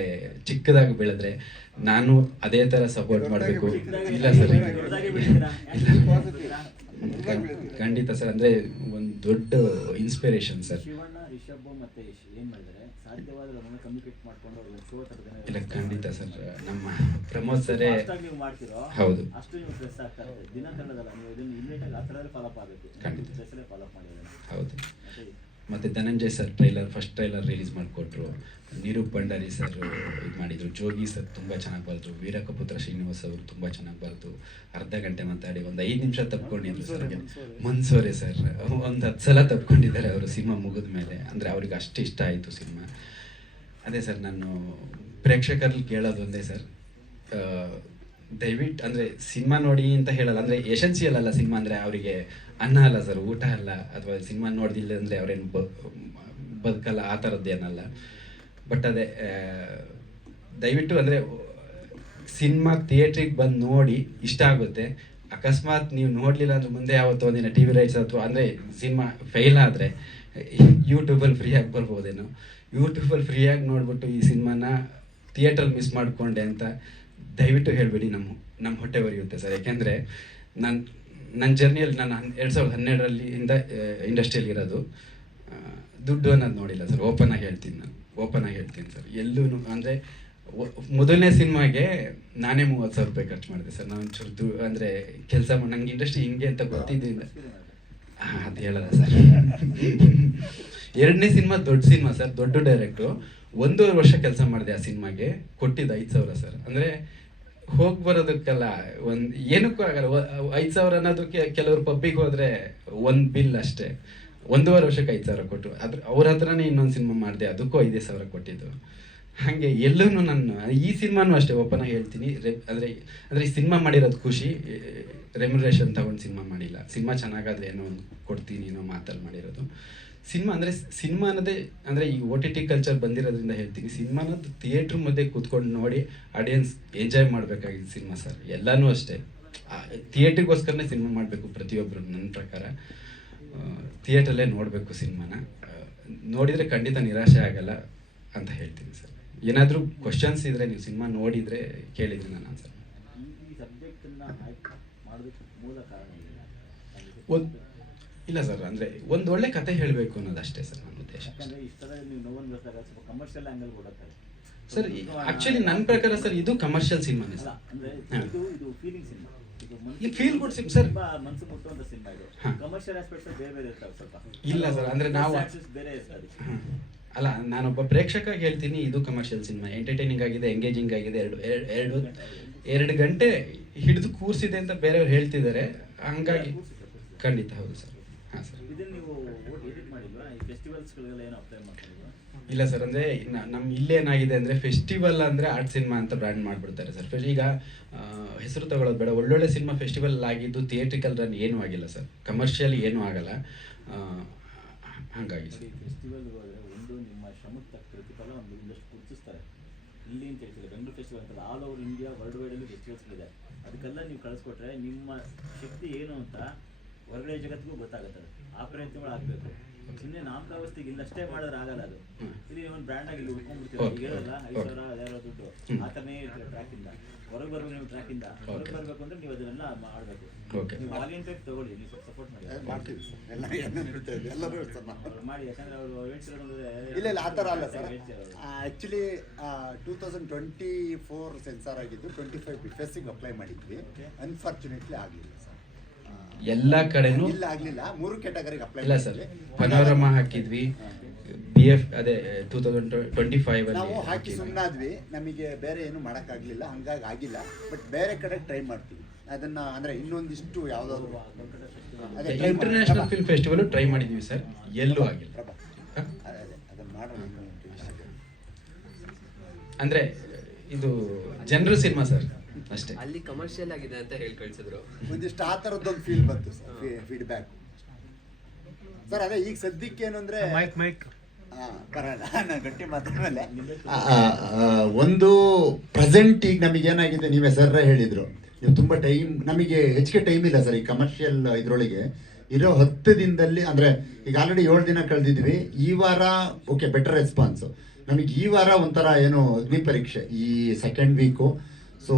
ಚಿಕ್ಕದಾಗಿ ಬೆಳೆದ್ರೆ ನಾನು ಅದೇ ಥರ ಸಪೋರ್ಟ್ ಮಾಡಬೇಕು. ಇಲ್ಲ ಸರ್, ಖಂಡಿತ ಸರ್, ಅಂದರೆ ಒಂದು ದೊಡ್ಡ ಇನ್ಸ್ಪಿರೇಷನ್ ಸರ್. ಶಿವಣ್ಣ, ರಿಷಬ್ ಮತ್ತೆ ಯಶ್ ಏನ್ ಮಾಡಿದ್ದಾರೆ, ಸಾಧ್ಯವಾದ್ರೆ ಅದನ್ನ ಕಮ್ಯುನಿಕೇಟ್ ಮಾಡ್ಕೊಂಡು ಅವ್ರಿಗೆ ಶೋ ಇಲ್ಲ ಖಂಡಿತ ಸರ್, ನಮ್ಮ ಪ್ರಮೋದ್ ಸರೇ ನೀವು ಮಾಡ್ತಿರೋ ಹೌದು ಅಷ್ಟು ನೀವು ಪ್ರೆಸ್ ಆಗ್ತಾರೆ. ದಿನ ಕನ್ನಡದಲ್ಲ, ನೀವು ಇದನ್ನು ಇಮಿಡಿಯೇಟ್ ಆಗಿ ಆ ಥರದಲ್ಲಿ ಫಾಲೋ ಅಪ್ ಆಗಬೇಕು. ಖಂಡಿತ. ಪ್ರೆಸ್ಸಲ್ಲೇ ಫಾಲೋ ಅಪ್ ಮಾಡಿದ್ದಾರೆ. ಹೌದು. ಮತ್ತೆ ಮತ್ತು Dhananjay sir first trailer release ಮಾಡಿಕೊಟ್ರು. ನಿರೂಪ್ ಭಂಡಾರಿ ಸರ್ ಇದು ಮಾಡಿದರು. ಜೋಗಿ ಸರ್ ತುಂಬ ಚೆನ್ನಾಗಿ ಬರೆದ್ರು. ವೀರಕಪುತ್ರ ಶ್ರೀನಿವಾಸ್ ಅವರು ತುಂಬ ಚೆನ್ನಾಗಿ ಬರೆದು ಅರ್ಧ ಗಂಟೆ ಮಾತಾಡಿ ಒಂದು 5 ನಿಮಿಷ ತಪ್ಕೊಂಡಿದ್ರು ಸರ್. ಮನ್ಸೋರೆ ಸರ್ ಒಂದು 10 ಸಲ ತಪ್ಕೊಂಡಿದ್ದಾರೆ ಅವರು ಸಿನಿಮಾ ಮುಗಿದ ಮೇಲೆ. ಅಂದರೆ ಅವ್ರಿಗೆ ಅಷ್ಟು ಇಷ್ಟ ಆಯಿತು ಸಿನಿಮಾ. ಅದೇ ಸರ್, ನಾನು ಪ್ರೇಕ್ಷಕರಲ್ಲಿ ಕೇಳೋದು ಒಂದೇ ಸರ್, ದಯವಿಟ್ಟು ಅಂದರೆ ಸಿನಿಮಾ ನೋಡಿ ಅಂತ ಹೇಳಲ್ಲ, ಅಂದರೆ ಎಸೆನ್ಸಿಯಲ್ ಅಲ್ಲ ಸಿನಿಮಾ ಅಂದರೆ ಅವರಿಗೆ ಅನ್ನ ಅಲ್ಲ ಸರ್, ಊಟ ಅಲ್ಲ, ಅಥವಾ ಸಿನಿಮಾ ನೋಡ್ದಿಲ್ಲ ಅಂದರೆ ಅವ್ರೇನು ಬದುಕಲ್ಲ ಆ ಥರದ್ದೇನಲ್ಲ. ಬಟ್ ಅದೇ ದಯವಿಟ್ಟು ಅಂದರೆ ಸಿನಿಮಾ ಥಿಯೇಟ್ರಿಗೆ ಬಂದು ನೋಡಿ ಇಷ್ಟ ಆಗುತ್ತೆ. ಅಕಸ್ಮಾತ್ ನೀವು ನೋಡಲಿಲ್ಲ ಅಂದರೆ ಮುಂದೆ ಯಾವತ್ತೋ ಒಂದಿನ ಟಿ ವಿ ರೈಟ್ಸ್ ಅಥವಾ ಅಂದರೆ ಸಿನಿಮಾ ಫೇಲ್ ಆದರೆ ಯೂಟ್ಯೂಬಲ್ಲಿ ಫ್ರೀಯಾಗಿ ಬರ್ಬೋದೇನೋ. ಯೂಟ್ಯೂಬಲ್ಲಿ ಫ್ರೀಯಾಗಿ ನೋಡ್ಬಿಟ್ಟು ಈ ಸಿನಿಮಾನ ಥಿಯೇಟ್ರಲ್ಲಿ ಮಿಸ್ ಮಾಡಿಕೊಂಡೆ ಅಂತ ದಯವಿಟ್ಟು ಹೇಳಬೇಡಿ. ನಮ್ಮ ಹೊಟ್ಟೆ ಬರೆಯುತ್ತೆ ಸರ್. ಯಾಕೆಂದರೆ ನನ್ನ ಜರ್ನಿಯಲ್ಲಿ ನಾನು 2012ರಿಂದ ಇಂಡಸ್ಟ್ರಿಯಲ್ಲಿ ಇರೋದು. ದುಡ್ಡು ಅನ್ನೋದು ನೋಡಿಲ್ಲ ಸರ್. ಓಪನ್ ಆಗಿ ಹೇಳ್ತೀನಿ ಸರ್. ಎಲ್ಲೂ ಅಂದರೆ ಮೊದಲನೇ ಸಿನಿಮಾಗೆ ನಾನೇ 30,000 ರೂಪಾಯಿ ಖರ್ಚು ಮಾಡಿದೆ ಸರ್. ನಾನು ಒಂಚೂರು ಅಂದರೆ ಕೆಲಸ ನಂಗೆ ಇಂಡಸ್ಟ್ರಿ ಹಿಂಗೆ ಅಂತ ಗೊತ್ತಿದ್ದರಿಂದ ಅದು ಹೇಳಲ್ಲ ಸರ್. 2ನೇ ಸಿನಿಮಾ ದೊಡ್ಡ ಸಿನಿಮಾ ಸರ್, ದೊಡ್ಡ ಡೈರೆಕ್ಟು. 1.5 ವರ್ಷ ಕೆಲಸ ಮಾಡಿದೆ ಆ ಸಿನಿಮಾಗೆ. ಕೊಟ್ಟಿದ್ದು 5,000 ಸರ್. ಅಂದರೆ ಹೋಗಿ ಬರೋದಕ್ಕೆಲ್ಲ ಏನಕ್ಕೂ ಆಗಲ್ಲ. 5,000 ಅನ್ನೋದಕ್ಕೆ ಕೆಲವರು ಪಬ್ಬಿಗೆ ಹೋದರೆ ಒಂದು ಬಿಲ್ ಅಷ್ಟೇ. 1.5 ವರ್ಷಕ್ಕೆ 5,000 ಕೊಟ್ಟು ಅವ್ರ ಹತ್ರನೇ ಇನ್ನೊಂದು ಸಿನಿಮಾ ಮಾಡಿದೆ, ಅದಕ್ಕೂ 5,000 ಕೊಟ್ಟಿದ್ದು. ಹಾಗೆ ಎಲ್ಲೂ ನಾನು ಈ ಸಿನಿಮಾನೂ ಅಷ್ಟೇ ಓಪನ್ ಆಗಿ ಹೇಳ್ತೀನಿ. ಅಂದರೆ ಈ ಸಿನಿಮಾ ಮಾಡಿರೋದು ಖುಷಿ, ರೆಮ್ಯುನರೇಷನ್ ತಗೊಂಡು ಸಿನಿಮಾ ಮಾಡಿಲ್ಲ. ಸಿನಿಮಾ ಚೆನ್ನಾಗಾದ್ರೆ ಏನೋ ಒಂದು ಕೊಡ್ತೀನಿ ಏನೋ ಮಾತಲ್ಲಿ ಮಾಡಿರೋದು. ಸಿನಿಮಾ ಅನ್ನೋದೇ ಅಂದರೆ ಈ OTT ಕಲ್ಚರ್ ಬಂದಿರೋದ್ರಿಂದ ಹೇಳ್ತೀನಿ, ಸಿನಿಮಾನ ಥಿಯೇಟ್ರ್ ಮಧ್ಯೆ ಕೂತ್ಕೊಂಡು ನೋಡಿ ಆಡಿಯನ್ಸ್ ಎಂಜಾಯ್ ಮಾಡಬೇಕಾಗಿದ್ದು ಸಿನಿಮಾ ಸರ್. ಎಲ್ಲನೂ ಅಷ್ಟೇ, ಥಿಯೇಟ್ರಿಗೋಸ್ಕರನೇ ಸಿನಿಮಾ ಮಾಡಬೇಕು ಪ್ರತಿಯೊಬ್ಬರು. ನನ್ನ ಪ್ರಕಾರ ಥಿಯೇಟ್ರಲ್ಲೇ ನೋಡಬೇಕು ಸಿನಿಮಾನ. ನೋಡಿದರೆ ಖಂಡಿತ ನಿರಾಶೆ ಆಗಲ್ಲ ಅಂತ ಹೇಳ್ತೀನಿ ಸರ್. ಏನಾದರೂ ಕ್ವಶನ್ಸ್ ಇದ್ದರೆ ನೀವು ಸಿನಿಮಾ ನೋಡಿದರೆ ಕೇಳಿದರೆ ನಾನು ಆನ್ಸರ್. ಈ ಸಬ್ಜೆಕ್ಟನ್ನ ಆಯ್ಕೆ ಮಾಡೋದಕ್ಕೆ ಮೂಲ ಕಾರಣ ಇಲ್ಲ ಸರ್, ಅಂದರೆ ಒಂದು ಒಳ್ಳೆ ಕತೆ ಹೇಳಬೇಕು ಅನ್ನೋದು ಅಷ್ಟೇ ಸರ್ ನನ್ನ ಉದ್ದೇಶ. ಯಾಕಂದರೆ ಇಷ್ಟದ ನೀವು ನೋವನ್ನು ಬರ್ತಾರೆ ಸ್ವಲ್ಪ ಕಮರ್ಷಿಯಲ್ ಆ್ಯಂಗಲ್ ಕೊಡುತ್ತಾರೆ ಸರ್. ಆ್ಯಕ್ಚುಲಿ ನನ್ನ ಪ್ರಕಾರ ಸರ್ ಇದು ಕಮರ್ಷಿಯಲ್ ಸಿನಿಮಾನೇ ಸರ್. ಅಂದರೆ ಇದು ಫೀಲಿಂಗ್ ಸಿನಿಮಾ, ಈ ಫೀಲ್ ಗುಡ್ ಸಿನಿಮಾ ಸರ್. ಮನಸ್ಸು ಮುಟ್ಟುವಂಥ ಸಿನಿಮಾ ಇದು. ಕಮರ್ಷಿಯಲ್ ಆಸ್ಪೆಕ್ಟ್ಸ್ ಬೇರೆ ಇರ್ತಾವೆ ಸ್ವಲ್ಪ. ಇಲ್ಲ ಸರ್, ಅಂದರೆ ನಾವು ಬೇರೆ ಇರ್ತದೆ. ಅಲ್ಲ, ನಾನೊಬ್ಬ ಪ್ರೇಕ್ಷಕ ಹೇಳ್ತೀನಿ, ಇದು ಕಮರ್ಷಿಯಲ್ ಸಿನಿಮಾ. ಎಂಟರ್ಟೈನಿಂಗ್ ಆಗಿದೆ, ಎಂಗೇಜಿಂಗ್ ಆಗಿದೆ. 2 ಗಂಟೆ ಹಿಡಿದು ಕೂರಿಸಿದೆ ಅಂತ ಬೇರೆಯವ್ರು ಹೇಳ್ತಿದ್ದಾರೆ. ಹಂಗಾಗಿ ಖಂಡಿತ ಹೌದು ಸರ್. ಹಾಂ ಸರ್. ಇದನ್ನು ನೀವು ಎಡಿಟ್ ಮಾಡಿಲ್ವಾ? ಈ ಫೆಸ್ಟಿವಲ್ಸ್ಗಳಿಗೆಲ್ಲ ಏನು ಅಪ್ಲೈ ಮಾಡ್ತಿಲ್ವಾ? ಇಲ್ಲ ಸರ್, ಅಂದರೆ ನಮ್ಮ ಇಲ್ಲೇನಾಗಿದೆ ಅಂದರೆ ಫೆಸ್ಟಿವಲ್ ಅಂದರೆ ಆರ್ಟ್ ಸಿನಿಮಾ ಅಂತ ಬ್ರ್ಯಾಂಡ್ ಮಾಡಿಬಿಡ್ತಾರೆ ಸರ್. ಈಗ ಹೆಸರು ತಗೊಳ್ಳೋದು ಬೇಡ. ಒಳ್ಳೊಳ್ಳೆ ಸಿನಿಮಾ ಫೆಸ್ಟಿವಲ್ ಆಗಿದ್ದು ಥಿಯೇಟ್ರಿಕಲ್ ರನ್ ಏನೂ ಆಗಿಲ್ಲ ಸರ್. ಕಮರ್ಷಿಯಲಿ ಏನೂ ಆಗಲ್ಲ. ಹಾಗಾಗಿ ಸರ್ ಫೆಸ್ಟಿವಲ್ಗೆ ಹೋದರೆ ಒಂದು ನಿಮ್ಮ ಶ್ರಮಕ್ಕೆ ತಕ್ಕ ಪ್ರತಿಫಲ ಒಂದಷ್ಟು ಗುರುತಿಸ್ತಾರೆ. ಇಲ್ಲಿ ಅಂತ ಹೇಳ್ತಿಲ್ಲ, ಬೆಂಗಳೂರು ಫೆಸ್ಟಿವಲ್ ಅಂತಲ್ಲ, ಆಲ್ ಓವರ್ ಇಂಡಿಯಾ ವರ್ಲ್ಡ್ ವೈಡಲ್ಲಿ ಫೆಸ್ಟಿವಲ್ಸ್ಗಳಿದೆ. ಅದಕ್ಕೆಲ್ಲ ನೀವು ಕಳಿಸ್ಕೊಟ್ರೆ ನಿಮ್ಮ ಶಕ್ತಿ ಏನು ಅಂತ ಹೊರಗಡೆ ಜಗತ್ತಿಗೂ ಗೊತ್ತಾಗುತ್ತೆ. ಆ ಪ್ರಯತ್ನಗಳು ಆಗಬೇಕು. ಸುಮ್ಮನೆ ನಾಮಕಾವಸ್ಥೆಗೆ ಇಲ್ಲಷ್ಟೇ ಮಾಡಿದ್ರೆ ಆಗಲ್ಲ. ಅದು ಇಲ್ಲಿ ಒಂದು ಬ್ರ್ಯಾಂಡ್ ಆಗಿ ಇಲ್ಲಿ ಉಳ್ಕೊಂಡ್ಬಿಡ್ತೀವಿ. ಈಗ ಹೇಳಲ್ಲ 5,000 ಯಾರೋ ದುಡ್ಡು ಆ ಥರನೇ ಇರ್ತಾರೆ. ಟ್ರ್ಯಾಕಿಂದ ಹೊರಗೆ ಬರ್ಬೇಕು. ನೀವು ಟ್ರ್ಯಾಕಿಂದ ಹೊರಗೆ ಬರಬೇಕು ಅಂದರೆ ನೀವು ಅದನ್ನೆಲ್ಲ ಮಾಡಬೇಕು. ನೀವು ವಾಲಂಟಿಯರ್ ತಗೊಳ್ಳಿ, ನೀವು ಸ್ವಲ್ಪ ಸಪೋರ್ಟ್ ಮಾಡ್ತೀವಿ ಸರ್. ಎಲ್ಲರೂ ಮಾಡಿ. ಯಾಕಂದ್ರೆ ಅವರು ಹೇಳ್ತಿರೋದಂದ್ರೆ ಇಲ್ಲ ಆ ಥರ ಅಲ್ಲ ಸರ್. ಆ್ಯಕ್ಚುಲಿ 2024 ಸೆನ್ಸಾರ್ ಆಗಿದ್ದು 25 ಬಿಫೆಸ್ಸಿಗೆ ಅಪ್ಲೈ ಮಾಡಿದ್ವಿ. ಅನ್ಫಾರ್ಚುನೇಟ್ಲಿ ಆಗಲಿಲ್ಲ ಸರ್. ಎಲ್ಲ ಕಡೆನೂ ಇಲ್ಲ ಆಗಲಿಲ್ಲ. 3 ಕ್ಯಾಟಗರಿಗೆ ಅಪ್ಲೈ ಇಲ್ಲ ಸರ್. ಪನೋರಮಾ ಹಾಕಿದ್ವಿ, BF ಅದೇ 2025 ನಾವು ಹಾಕಿ ಸುಮ್ಮನಾದ್ವಿ. ನಮಗೆ ಬೇರೆ ಏನು ಮಾಡೋಕ್ಕಾಗಲಿಲ್ಲ, ಹಂಗಾಗಿ ಆಗಿಲ್ಲ. ಬಟ್ ಬೇರೆ ಕಡೆ ಟ್ರೈ ಮಾಡ್ತೀವಿ ಅದನ್ನು. ಅಂದರೆ ಇನ್ನೊಂದಿಷ್ಟು ಯಾವುದಾದ್ರು ಇಂಟರ್ನ್ಯಾಷನಲ್ ಫಿಲ್ಮ್ ಫೆಸ್ಟಿವಲ್ ಟ್ರೈ ಮಾಡಿದ್ವಿ ಸರ್, ಎಲ್ಲೂ ಆಗಿಲ್ಲ. ಅದನ್ನು ಮಾಡೋಣ. ಅಂದರೆ ಇದು ಜನರಲ್ ಸಿನಿಮಾ ಸರ್ ಅಷ್ಟೇ. ಅಲ್ಲಿ ಕಮರ್ಷಿಯಲ್ ಆಗಿದೆ ಅಂತ ಹೇಳಿ ಕಳಿಸಿದ್ರು. ಒಂದಿಷ್ಟು ಆ ಥರದ್ದೊಂದು ಫೀಲ್ ಬಂತು ಸರ್, ಫೀಡ್ಬ್ಯಾಕ್ ಸರ್. ಅದೇ ಈಗ ಸದ್ಯಕ್ಕೆ ಏನು ಅಂದರೆ ಬರೋಣ, ನಾನು ಗಟ್ಟಿ ಮಾತಾಡಮೇಲೆ ಒಂದು ಪ್ರೆಸೆಂಟ್ ಈಗ ನಮಗೇನಾಗಿದೆ, ನೀವೇ ಸರ್ರ ಹೇಳಿದರು, ನೀವು ತುಂಬ ಟೈಮ್, ನಮಗೆ ಹೆಚ್ಚಿಗೆ ಟೈಮ್ ಇಲ್ಲ ಸರ್ ಈ ಕಮರ್ಷಿಯಲ್ ಇದರೊಳಗೆ ಇರೋ 10 ದಿನದಲ್ಲಿ. ಅಂದರೆ ಈಗ ಆಲ್ರೆಡಿ 7 ದಿನ ಕಳೆದಿದ್ವಿ. ಈ ವಾರ ಓಕೆ ಬೆಟರ್ ರೆಸ್ಪಾನ್ಸು. ನಮಗೆ ಈ ವಾರ ಒಂಥರ ಏನು ಅಗ್ನಿ ಪರೀಕ್ಷೆ ಈ ಸೆಕೆಂಡ್ ವೀಕು. ಸೊ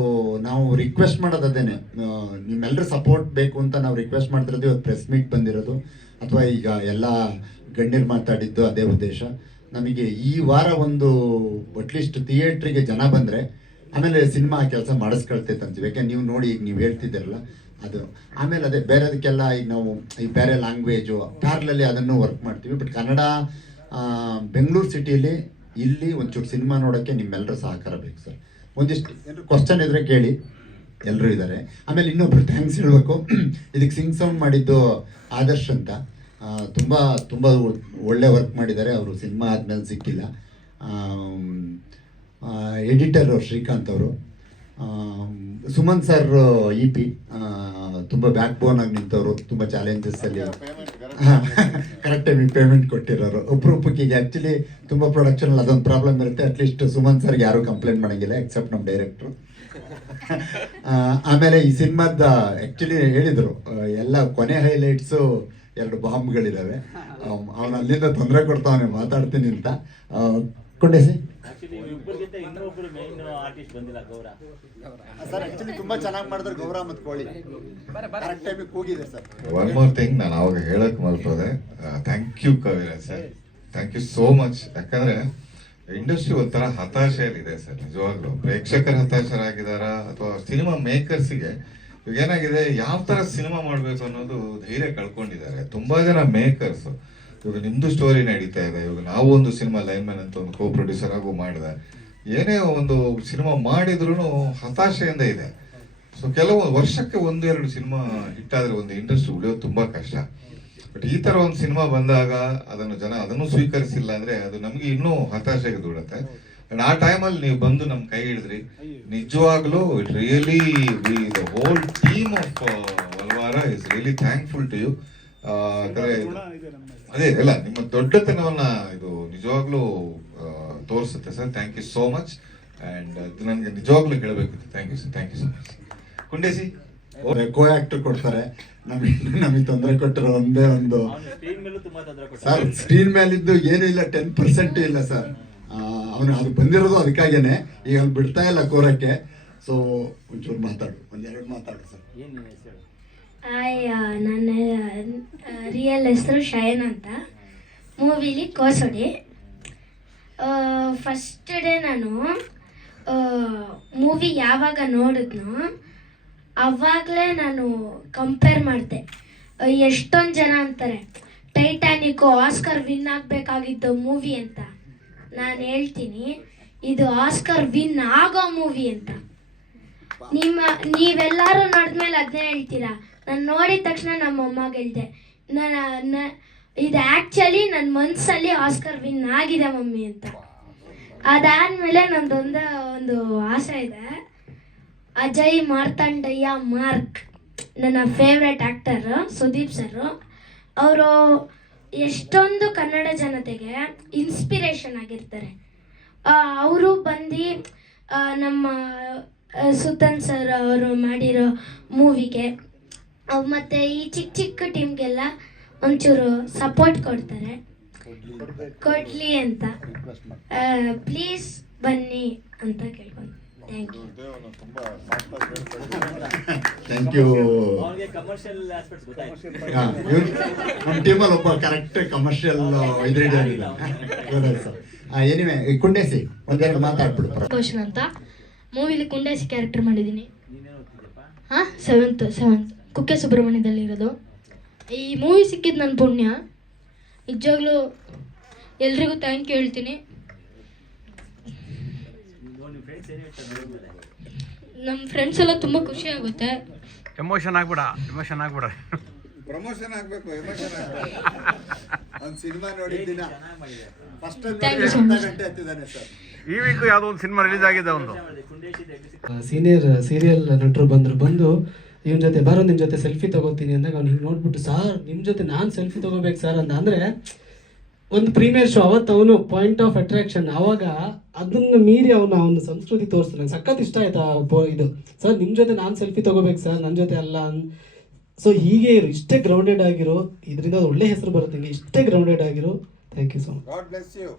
ನಾವು ರಿಕ್ವೆಸ್ಟ್ ಮಾಡೋದು ಅದೇನೆ, ನಿಮ್ಮೆಲ್ಲರ ಸಪೋರ್ಟ್ ಬೇಕು ಅಂತ ನಾವು ರಿಕ್ವೆಸ್ಟ್ ಮಾಡ್ತಿರೋದು. ಇವತ್ತು ಪ್ರೆಸ್ ಮೀಟ್ ಬಂದಿರೋದು ಅಥವಾ ಈಗ ಎಲ್ಲ ಗಣ್ಯರು ಮಾತಾಡಿದ್ದು ಅದೇ ಉದ್ದೇಶ. ನಮಗೆ ಈ ವಾರ ಒಂದು ಅಟ್ಲೀಸ್ಟ್ ಥಿಯೇಟ್ರಿಗೆ ಜನ ಬಂದರೆ ಆಮೇಲೆ ಸಿನಿಮಾ ಕೆಲಸ ಮಾಡಿಸ್ಕೊಳ್ತೈತೆ ಅಂತೀವಿ. ಯಾಕೆಂದ್ರೆ ನೀವು ನೋಡಿ ಈಗ ನೀವು ಹೇಳ್ತಿದ್ದೀರಲ್ಲ ಅದು. ಆಮೇಲೆ ಅದೇ ಬೇರೆದಕ್ಕೆಲ್ಲ ಈಗ ನಾವು ಈ ಬೇರೆ ಲ್ಯಾಂಗ್ವೇಜು ಪ್ಯಾರ್ಲಲ್ಲಿ ಅದನ್ನು ವರ್ಕ್ ಮಾಡ್ತೀವಿ. ಬಟ್ ಕನ್ನಡ ಬೆಂಗಳೂರು ಸಿಟಿಯಲ್ಲಿ ಇಲ್ಲಿ ಒಂಚೂರು ಸಿನಿಮಾ ನೋಡೋಕ್ಕೆ ನಿಮ್ಮೆಲ್ಲರ ಸಹಕಾರ ಬೇಕು ಸರ್. ಒಂದಿಷ್ಟು ಏನಾದ್ರು ಕ್ವಶನ್ ಇದ್ರೆ ಕೇಳಿ, ಎಲ್ಲರೂ ಇದ್ದಾರೆ. ಆಮೇಲೆ ಇನ್ನೊಬ್ರು ಥ್ಯಾಂಕ್ಸ್ ಹೇಳಬೇಕು, ಇದಕ್ಕೆ ಸಿಂಗ್ ಸೌಂಡ್ ಮಾಡಿದ್ದು ಆದರ್ಶ್ ಅಂತ. ತುಂಬ ತುಂಬ ಒಳ್ಳೆ ವರ್ಕ್ ಮಾಡಿದ್ದಾರೆ. ಅವರು ಸಿನಿಮಾ ಆದಮೇಲೆ ಸಿಕ್ಕಿಲ್ಲ. ಎಡಿಟರ್ ಶ್ರೀಕಾಂತ್ ಅವರು, ಸುಮನ್ ಸರ್ EP ತುಂಬ ಬ್ಯಾಕ್ ಬೋನ್ ಆಗಿ ನಿಂತವರು, ತುಂಬ ಚಾಲೆಂಜಸ್ಸಲ್ಲಿ ಕರೆಕ್ಟ್ ಟೈಮಿಗೆ ಪೇಮೆಂಟ್ ಕೊಟ್ಟಿರೋರು. ಒಬ್ಬೊಬ್ಬಕ್ಕೆ ಈಗ ಆ್ಯಕ್ಚುಲಿ ತುಂಬ ಪ್ರೊಡಕ್ಷನಲ್ಲಿ ಅದೊಂದು ಪ್ರಾಬ್ಲಮ್ ಇರುತ್ತೆ. ಅಟ್ಲೀಸ್ಟ್ ಸುಮನ್ ಸರ್ಗೆ ಯಾರೂ ಕಂಪ್ಲೇಂಟ್ ಮಾಡೋಂಗಿಲ್ಲ ಎಕ್ಸೆಪ್ಟ್ ನಮ್ಮ ಡೈರೆಕ್ಟ್ರು. ಆಮೇಲೆ ಈ ಸಿನಿಮಾದ ಆ್ಯಕ್ಚುಲಿ ಹೇಳಿದರು ಎಲ್ಲ ಕೊನೆ ಹೈಲೈಟ್ಸು 2 ಬಾಂಬ್ಗಳಿದ್ದಾವೆ. ಅವನು ಅಲ್ಲಿಂದ ತೊಂದರೆ ಕೊಡ್ತಾವನೆ ಮಾತಾಡ್ತೀನಿ ಅಂತ. ಕೊಂಡೇಸಿ ಇಬ್ಬರಿಗಿಂತ ಇನ್ನೊಬ್ರು ಮೇನ್ ಆರ್ಟಿಸ್ಟ್ ಬಂದಿಲ್ಲ, ಗೌರ ಸರ್. ಆ್ಯಕ್ಚುಲಿ ತುಂಬ ಚೆನ್ನಾಗಿ ಮಾಡಿದ್ರು ಗೌರ ಮತ್ತು ಕೋಳಿ, ಕರೆಕ್ಟ್ ಟೈಮಿಗೆ ಕೂಗಿದೆ ಸರ್. ಒನ್ ಮೋರ್ ಥಿಂಗ್ ನಾನು ಅವಾಗ ಹೇಳಕ್ ಮರ್ತೋದೆ. Thank you Kaviraj sir, thank you so much. ಯಾಕಂದ್ರೆ ಇಂಡಸ್ಟ್ರಿ ಒಂಥರ ಹತಾಶೆಯಲ್ಲಿದೆ ಸರ್. ನಿಜವಾಗ್ಲೂ ಪ್ರೇಕ್ಷಕರ ಹತಾಶರಾಗಿದಾರ ಅಥವಾ ಸಿನಿಮಾ ಮೇಕರ್ಸಿಗೆ ಇವಾಗ ಏನಾಗಿದೆ, ಯಾವ ತರ ಸಿನಿಮಾ ಮಾಡಬೇಕು ಅನ್ನೋದು ಧೈರ್ಯ ಕಳ್ಕೊಂಡಿದ್ದಾರೆ ತುಂಬಾ ಜನ ಮೇಕರ್ಸ್. ಇವಾಗ ನಿಮ್ದು ಸ್ಟೋರಿ ನಡೀತಾ ಇದೆ, ಇವಾಗ ನಾವು ಒಂದು ಸಿನಿಮಾ ಲೈನ್ಮನ್ ಅಂತ ಒಂದು ಕೋ ಪ್ರೊಡ್ಯೂಸರ್ ಆಗು ಮಾಡಿದೆ. ಏನೇ ಒಂದು ಸಿನಿಮಾ ಮಾಡಿದ್ರು ಹತಾಶೆಯಿಂದ ಇದೆ. ಸೊ ಕೆಲವು ವರ್ಷಕ್ಕೆ 1-2 ಸಿನಿಮಾ ಹಿಟ್ ಆದ್ರೆ ಒಂದು ಇಂಡಸ್ಟ್ರಿ ಉಳಿಯೋದು ತುಂಬಾ ಕಷ್ಟ. ಬಟ್ ಈ ತರ ಒಂದು ಸಿನಿಮಾ ಬಂದಾಗ ಅದನ್ನು ಜನ ಅದನ್ನು ಸ್ವೀಕರಿಸಿಲ್ಲ ಅಂದ್ರೆ ಅದು ನಮ್ಗೆ ಇನ್ನೂ ಹತಾಶೆಗೆ ದೂಡುತ್ತೆ. ಅಂಡ್ ಆ ಟೈಮಲ್ಲಿ ನೀವು ಬಂದು ನಮ್ ಕೈ ಹಿಡಿದ್ರಿ, ನಿಜವಾಗ್ಲೂ it really the whole team of Valvara is really thankful to you. ಅದೇ ಎಲ್ಲ ನಿಮ್ಮ ದೊಡ್ಡತನವನ್ನ ಇದು ನಿಜವಾಗ್ಲೂ ತೋರಿಸುತ್ತೆ sir. Thank you so much. And ಇದು ನನಗೆ ನಿಜವಾಗ್ಲೂ ಹೇಳಬೇಕಿತ್ತು. Thank you sir, thank you so much. ಕುಂಡೇಸಿ ಕೋ ಆಕ್ಟರ್ ಕೊಡ್ತಾರೆ, ನಮಗೆ ತೊಂದರೆ ಕೊಟ್ಟಿರೋ ಒಂದೇ ಒಂದು ಸ್ಕ್ರೀನ್ ಮೇಲೂ ತುಂಬಾ ತೊಂದರೆ ಕೊಡ್ತಾರೆ ಸರ್. ಸ್ಕ್ರೀನ್ ಮೇಲಿದ್ದು ಏನೂ ಇಲ್ಲ, 10% ಇಲ್ಲ ಸರ್. ಅವನು ಅದು ಬಂದಿರೋದು ಅದಕ್ಕಾಗೇನೆ. ಈಗ ಅಲ್ಲಿ ಬಿಡ್ತಾ ಇಲ್ಲ ಕೋರಕ್ಕೆ. ಸೊ ಒಂಚೂರು ಮಾತಾಡು, 1-2 ಮಾತಾಡು ಸರ್. ಏನ್ ನಿನ್ನ ಹೆಸರು? ನನ್ನ ರಿಯಲ್ ಹೆಸರು ಶಯನ್ ಅಂತ. ಮೂವಿಲಿ ಕೋಸಡಿ. ಫಸ್ಟ್ ಡೇ ನಾನು ಮೂವಿ ಯಾವಾಗ ನೋಡಿದ್ನೋ ಆವಾಗಲೇ ನಾನು ಕಂಪೇರ್ ಮಾಡಿದೆ. ಎಷ್ಟೊಂದು ಜನ ಅಂತಾರೆ ಟೈಟಾನಿಕ್ಕು ಆಸ್ಕರ್ ವಿನ್ ಆಗಬೇಕಾಗಿದ್ದು ಮೂವಿ ಅಂತ. ನಾನು ಹೇಳ್ತೀನಿ ಇದು ಆಸ್ಕರ್ ವಿನ್ ಆಗೋ ಮೂವಿ ಅಂತ. ನೀವೆಲ್ಲರೂ ನೋಡಿದ್ಮೇಲೆ ಅದನ್ನೇ ಹೇಳ್ತೀರಾ. ನಾನು ನೋಡಿದ ತಕ್ಷಣ ನಮ್ಮ ಅಮ್ಮಗೆ ಹೇಳಿದೆ, ಇದು ಆ್ಯಕ್ಚುಲಿ ನನ್ನ ಮನಸ್ಸಲ್ಲಿ ಆಸ್ಕರ್ ವಿನ್ ಆಗಿದೆ ಮಮ್ಮಿ ಅಂತ. ಅದಾದಮೇಲೆ ಒಂದು ಆಸೆ ಇದೆ. ಅಜಯ್ ಮಾರ್ತಾಂಡಯ್ಯ ಮಾರ್ಕ್ ನನ್ನ ಫೇವ್ರೆಟ್ ಆ್ಯಕ್ಟರ್ ಸುದೀಪ್ ಸರ್. ಅವರು ಎಷ್ಟೊಂದು ಕನ್ನಡ ಜನತೆಗೆ ಇನ್ಸ್ಪಿರೇಷನ್ ಆಗಿರ್ತಾರೆ. ಅವರು ಬಂದು ನಮ್ಮ ಸುತನ್ ಸರ್ ಅವರು ಮಾಡಿರೋ ಮೂವಿಗೆ ಮತ್ತು ಈ ಚಿಕ್ಕ ಚಿಕ್ಕ ಟೀಮ್ಗೆಲ್ಲ ಒಂಚೂರು ಸಪೋರ್ಟ್ ಕೊಡ್ತಾರೆ, ಕೊಡಲಿ ಅಂತ. ಪ್ಲೀಸ್ ಬನ್ನಿ ಅಂತ ಕೇಳ್ಕೊಂಡು. Thank you. Thank you. ಅವ್ರಿಗೆ ಕಮರ್ಷಿಯಲ್ ಆಸ್ಪೆಕ್ಟ್ಸ್ ಗೊತ್ತಾಯ್ತು. ನಮ್ಮ ಟೀಮಲ್ಲಿ ಒಬ್ಬ ಕರೆಕ್ಟ್ ಕಮರ್ಷಿಯಲ್ ಇದ್ರಿದ್ದಾರೆ ಸರ್. ಏನಿವೆ ಕುಂಡೇಸಿ 1-2 ಮಾತಾಡ್ಬಿಡು. ಕ್ವಶನ್ ಅಂತ ಮೂವಿಲಿ ಕುಂಡೇಸಿ ಕ್ಯಾರೆಕ್ಟರ್ ಮಾಡಿದ್ದೀನಿ. ನೀನೇನು ಓದ್ತಿದ್ದಪ್ಪ? ಹಾಂ, ಸೆವೆಂತ್ ಕುಕ್ಕೆ ಸುಬ್ರಹ್ಮಣ್ಯದಲ್ಲಿ ಇರೋದು. ಈ ಮೂವಿ ಸಿಕ್ಕಿದ್ದು ನನ್ನ ಪುಣ್ಯ. ನಿಜವಾಗ್ಲೂ ಎಲ್ರಿಗೂ ಥ್ಯಾಂಕ್ ಯು ಹೇಳ್ತೀನಿ. ನಿಮ್ಮ ಫ್ರೆಂಡ್ಸ್ ಏನು ಹೇಳ್ತಾರೆ ನೋಡಿದ್ಮೇಲೆ? ನಮ್ಮ ಫ್ರೆಂಡ್ಸ್ ಎಲ್ಲ ತುಂಬ ಖುಷಿ ಆಗುತ್ತೆ. ಎಮೋಷನ್ ಆಗ್ಬಿಡ. ಪ್ರಮೋಷನ್ ಆಗಬೇಕು, ಎಮೋಷನ್ ಆಗಬೇಕು. ಒಂದು ಸಿನಿಮಾ ನೋಡಿದ್ದಿನ ಚೆನ್ನಾಗಿ ಮಾಡಿದ್ದಾರೆ. First Thank you so much. ಗಂಟೆ ಹತ್ತಿದ್ದಾನೆ ಸರ್. ಈ ವೀಕ್ ಯಾವುದೋ ಒಂದು ಸಿನಿಮಾ ರಿಲೀಸ್ ಆಗಿದೆ ಒಂದು. ಸೀನಿಯರ್ ಸೀರಿಯಲ್ ನಟರು ಬಂದು ಇವನ ಜೊತೆ ಬಾರೋ ನಿಮ್ಮ ಜೊತೆ ಸೆಲ್ಫಿ ತಗೋತೀನಿ ಅಂದಾಗ ಅವ್ನು ಹಿಂಗೆ ನೋಡ್ಬಿಟ್ಟು, ಸಾರ್ ನಿಮ್ಮ ಜೊತೆ ನಾನು ಸೆಲ್ಫಿ ತಗೋಬೇಕು ಸರ್ ಅಂತ. ಅಂದರೆ ಒಂದು ಪ್ರೀಮಿಯರ್ ಶೋ ಅವತ್ತು ಅವನು ಪಾಯಿಂಟ್ ಆಫ್ ಅಟ್ರಾಕ್ಷನ್. ಆವಾಗ ಅದನ್ನು ಮೀರಿ ಅವನ ಸಂಸ್ಕೃತಿ ತೋರಿಸ್ತಾರೆ. ನಂಗೆ ಸಖತ್ ಇಷ್ಟ ಆಯ್ತಾ ಇದು. ಸರ್ ನಿಮ್ಮ ಜೊತೆ ನಾನು ಸೆಲ್ಫಿ ತಗೋಬೇಕು ಸರ್, ನನ್ನ ಜೊತೆ ಅಲ್ಲ. ಸೊ ಹೀಗೆ ಇಷ್ಟೇ ಗ್ರೌಂಡೆಡ್ ಆಗಿರೋ, ಇದರಿಂದ ಒಳ್ಳೆ ಹೆಸರು ಬರುತ್ತೆ. ಹಿಂಗೆ ಇಷ್ಟೇ ಗ್ರೌಂಡೆಡ್ ಆಗಿರೋ. Thank you so much. God bless you.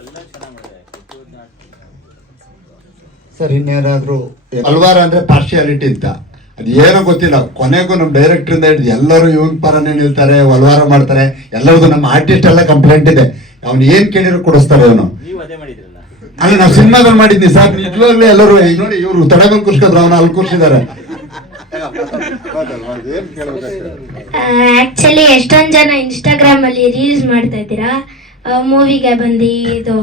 ಎಲ್ಲ ಚೆನ್ನಾಗಿ ಮಾಡಿದ್ದಾರೆ. ಸರ್ ಇನ್ಯಾರಾದ್ರೂ ಅಲ್ವಾರ ಅಂದ್ರೆ ಪಾರ್ಶಿಯಾಲಿಟಿ ಅಂತ ಅದು ಏನೋ ಗೊತ್ತಿಲ್ಲ, ಕೊನೆಗೂ ನಮ್ಮ ಡೈರೆಕ್ಟ್ರಿಂದ ಹಿಡಿದು ಎಲ್ಲರೂ ಇವನ್ ಪರನೇ ನಿಲ್ತಾರೆ, ಒಲ್ವಾರ ಮಾಡ್ತಾರೆ. ಎಲ್ಲರಿಗೂ ನಮ್ಮ ಆರ್ಟಿಸ್ಟ್ ಎಲ್ಲ ಕಂಪ್ಲೇಂಟ್ ಇದೆ, ಅವ್ನು ಏನ್ ಕೇಳಿದ್ರು ಕೊಡಿಸ್ತಾರೆ ಅವನು. ನೀವು ಅದೇ ಮಾಡಿದ್ರಲ್ಲ. ಅಲ್ಲ ನಾವು ಸಿನಿಮಾದಲ್ಲಿ ಮಾಡಿದ್ವಿ ಸರ್, ನಿಜವಾಗ್ಲೂ ಎಲ್ಲರೂ ಈಗ ನೋಡಿ ಇವರು ತಡಗಲ್ ಕೂರ್ಸ್ಕೊದ್ರು, ಅವನು ಅಲ್ಲಿ ಕೂರ್ಸಿದ್ದಾರೆ. ಆ್ಯಕ್ಚುಲಿ ಎಷ್ಟೊಂದು ಜನ ಇನ್ಸ್ಟಾಗ್ರಾಮಲ್ಲಿ ರೀಲ್ಸ್ ಮಾಡ್ತಾ ಇದ್ದೀರಾ ಮೂವಿಗೆ ಬಂದು ಇದು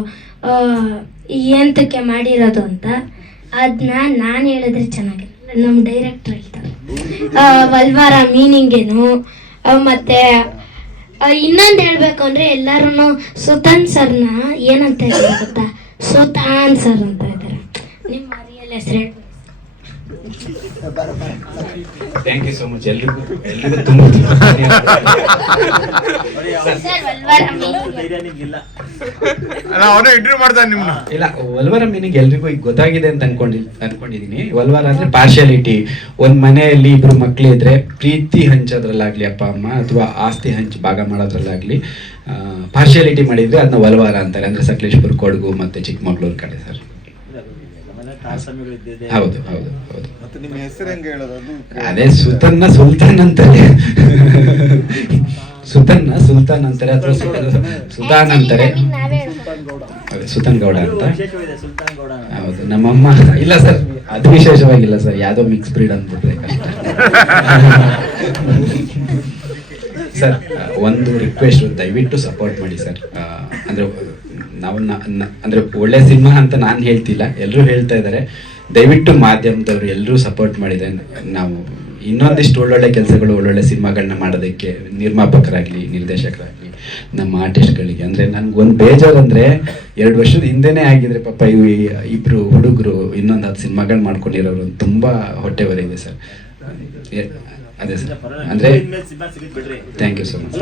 ಎಂತಕ್ಕೆ ಮಾಡಿರೋದು ಅಂತ. ಅದನ್ನ ನಾನು ಹೇಳಿದ್ರೆ ಚೆನ್ನಾಗಿಲ್ಲ, ನಮ್ಮ ಡೈರೆಕ್ಟರ್ ಹೇಳ್ತಾರೆ. ವಲ್ವಾರ ಮೀನಿಂಗ್ ಏನು, ಮತ್ತೆ ಇನ್ನೊಂದು ಹೇಳ್ಬೇಕು ಅಂದರೆ ಎಲ್ಲರೂ ಸುತಾನ್ ಸರ್ನ ಏನಂತ ಹೇಳ್ತಾರೆ ಗೊತ್ತಾ, ಸುತಾನ್ ಸರ್ ಅಂತ ಇದ್ದಾರೆ. ನಿಮ್ಮ ರಿಯಲ್ ಹೆಸರು ಹೇಳ್ಬೇಕು. Thank you so much. ಎಲ್ರಿಗೂ ತುಂಬ ಸರ್ ವಲ್ವಾರ ಮೀನಿಂಗ್ ಧೈರ್ಯ ನಿಮ್ಗಿಲ್ಲ. ಅವನೇ ಇಂಟರ್ವ್ಯೂ ಮಾಡ್ತಾನೆ ನಿಮ್ಮನ್ನ. ಇಲ್ಲ, ವಲ್ವಾರ ಮೀನಿಂಗ್ ಎಲ್ರಿಗೂ ಈಗ ಗೊತ್ತಾಗಿದೆ ಅಂತ ಅನ್ಕೊಂಡಿದೀನಿ. ವಲ್ವಾರ ಅಂದ್ರೆ ಪಾರ್ಶಿಯಾಲಿಟಿ. ಒಂದ್ ಮನೆಯಲ್ಲಿ ಇಬ್ರು ಮಕ್ಳಿದ್ರೆ ಪ್ರೀತಿ ಹಂಚೋದ್ರಲ್ಲಾಗ್ಲಿ, ಅಪ್ಪ ಅಮ್ಮ ಅಥವಾ ಆಸ್ತಿ ಹಂಚಿ ಭಾಗ ಮಾಡೋದ್ರಲ್ಲಾಗ್ಲಿ ಪಾರ್ಶಿಯಾಲಿಟಿ ಮಾಡಿದ್ರೆ ಅದನ್ನ ವಲ್ವಾರ ಅಂತಾರೆ. ಅಂದ್ರೆ ಸಕಲೇಶ್ಪುರ, ಕೊಡಗು ಮತ್ತೆ ಚಿಕ್ಕಮಗಳೂರು ಕಡೆ ಸರ್. ತಾರತಮ್ಯಗಳು ಇದ್ದಿದೆ. ಹೌದು ಹೌದು ಹೌದು. ಮತ್ತೆ ನಿಮ್ಮ ಹೆಸರು ಹೆಂಗೆ ಹೇಳೋದು? ಅದೇ ಸುಲ್ತಾನ್ ಅಂತಾರೆ, ಸುಲ್ತಾನ್ ಅಂತಾರೆ ಅಥವಾ ಸುಲ್ತಾನ್ ಅಂತಾರೆ. ನಾವೇ ಹೇಳ್ಬೇಕು. ಅದೇ ಸುಲ್ತಾನ್ ಗೌಡ ಅಂತ. ವಿಶೇಷವಿದೆ ಸುಲ್ತಾನ್ ಗೌಡ. ಹೌದು, ನಮ್ಮಮ್ಮ ಇಲ್ಲ ಸರ್, ಅದು ವಿಶೇಷವಾಗಿಲ್ಲ ಸರ್, ಯಾವುದೋ ಮಿಕ್ಸ್ ಬ್ರೀಡ್ ಅಂದ್ಬಿಟ್ರೆ ಕಷ್ಟ. ಸರ್ ಒಂದು ರಿಕ್ವೆಸ್ಟ್, ದಯವಿಟ್ಟು ಸಪೋರ್ಟ್ ಮಾಡಿ ಸರ್. ಅಂದ್ರೆ ನಾವು ಅಂದ್ರೆ ಒಳ್ಳೆ ಸಿನಿಮಾ ಅಂತ ನಾನು ಹೇಳ್ತಿಲ್ಲ, ಎಲ್ಲರೂ ಹೇಳ್ತಾ ಇದ್ದಾರೆ. ದಯವಿಟ್ಟು ಮಾಧ್ಯಮದವರು ಎಲ್ಲರೂ ಸಪೋರ್ಟ್ ಮಾಡಿದ್ರೆ ನಾವು ಇನ್ನೊಂದಿಷ್ಟು ಒಳ್ಳೊಳ್ಳೆ ಕೆಲಸಗಳು, ಒಳ್ಳೊಳ್ಳೆ ಸಿನಿಮಾಗಳನ್ನ ಮಾಡೋದಕ್ಕೆ, ನಿರ್ಮಾಪಕರಾಗಲಿ, ನಿರ್ದೇಶಕರಾಗಲಿ, ನಮ್ಮ ಆರ್ಟಿಸ್ಟ್ಗಳಿಗೆ. ಅಂದರೆ ನನಗೊಂದು ಬೇಜಾರು ಅಂದರೆ 2 ವರ್ಷದ ಹಿಂದೆನೇ ಆಗಿದ್ರೆ ಪಾಪ ಇಬ್ಬರು ಹುಡುಗರು ಇನ್ನೊಂದು 10 ಸಿನಿಮಾಗಳು ಮಾಡ್ಕೊಂಡಿರೋರು ತುಂಬ ಹೊಟ್ಟೆ ಬರಿದೆ ಸರ್. ಅದೇ ಸರ್, ಅಂದರೆ ಸಿನಿಮಾ ಸಿಗುತ್ತೆ ಬಿಡ್ರಿ. Thank you so much.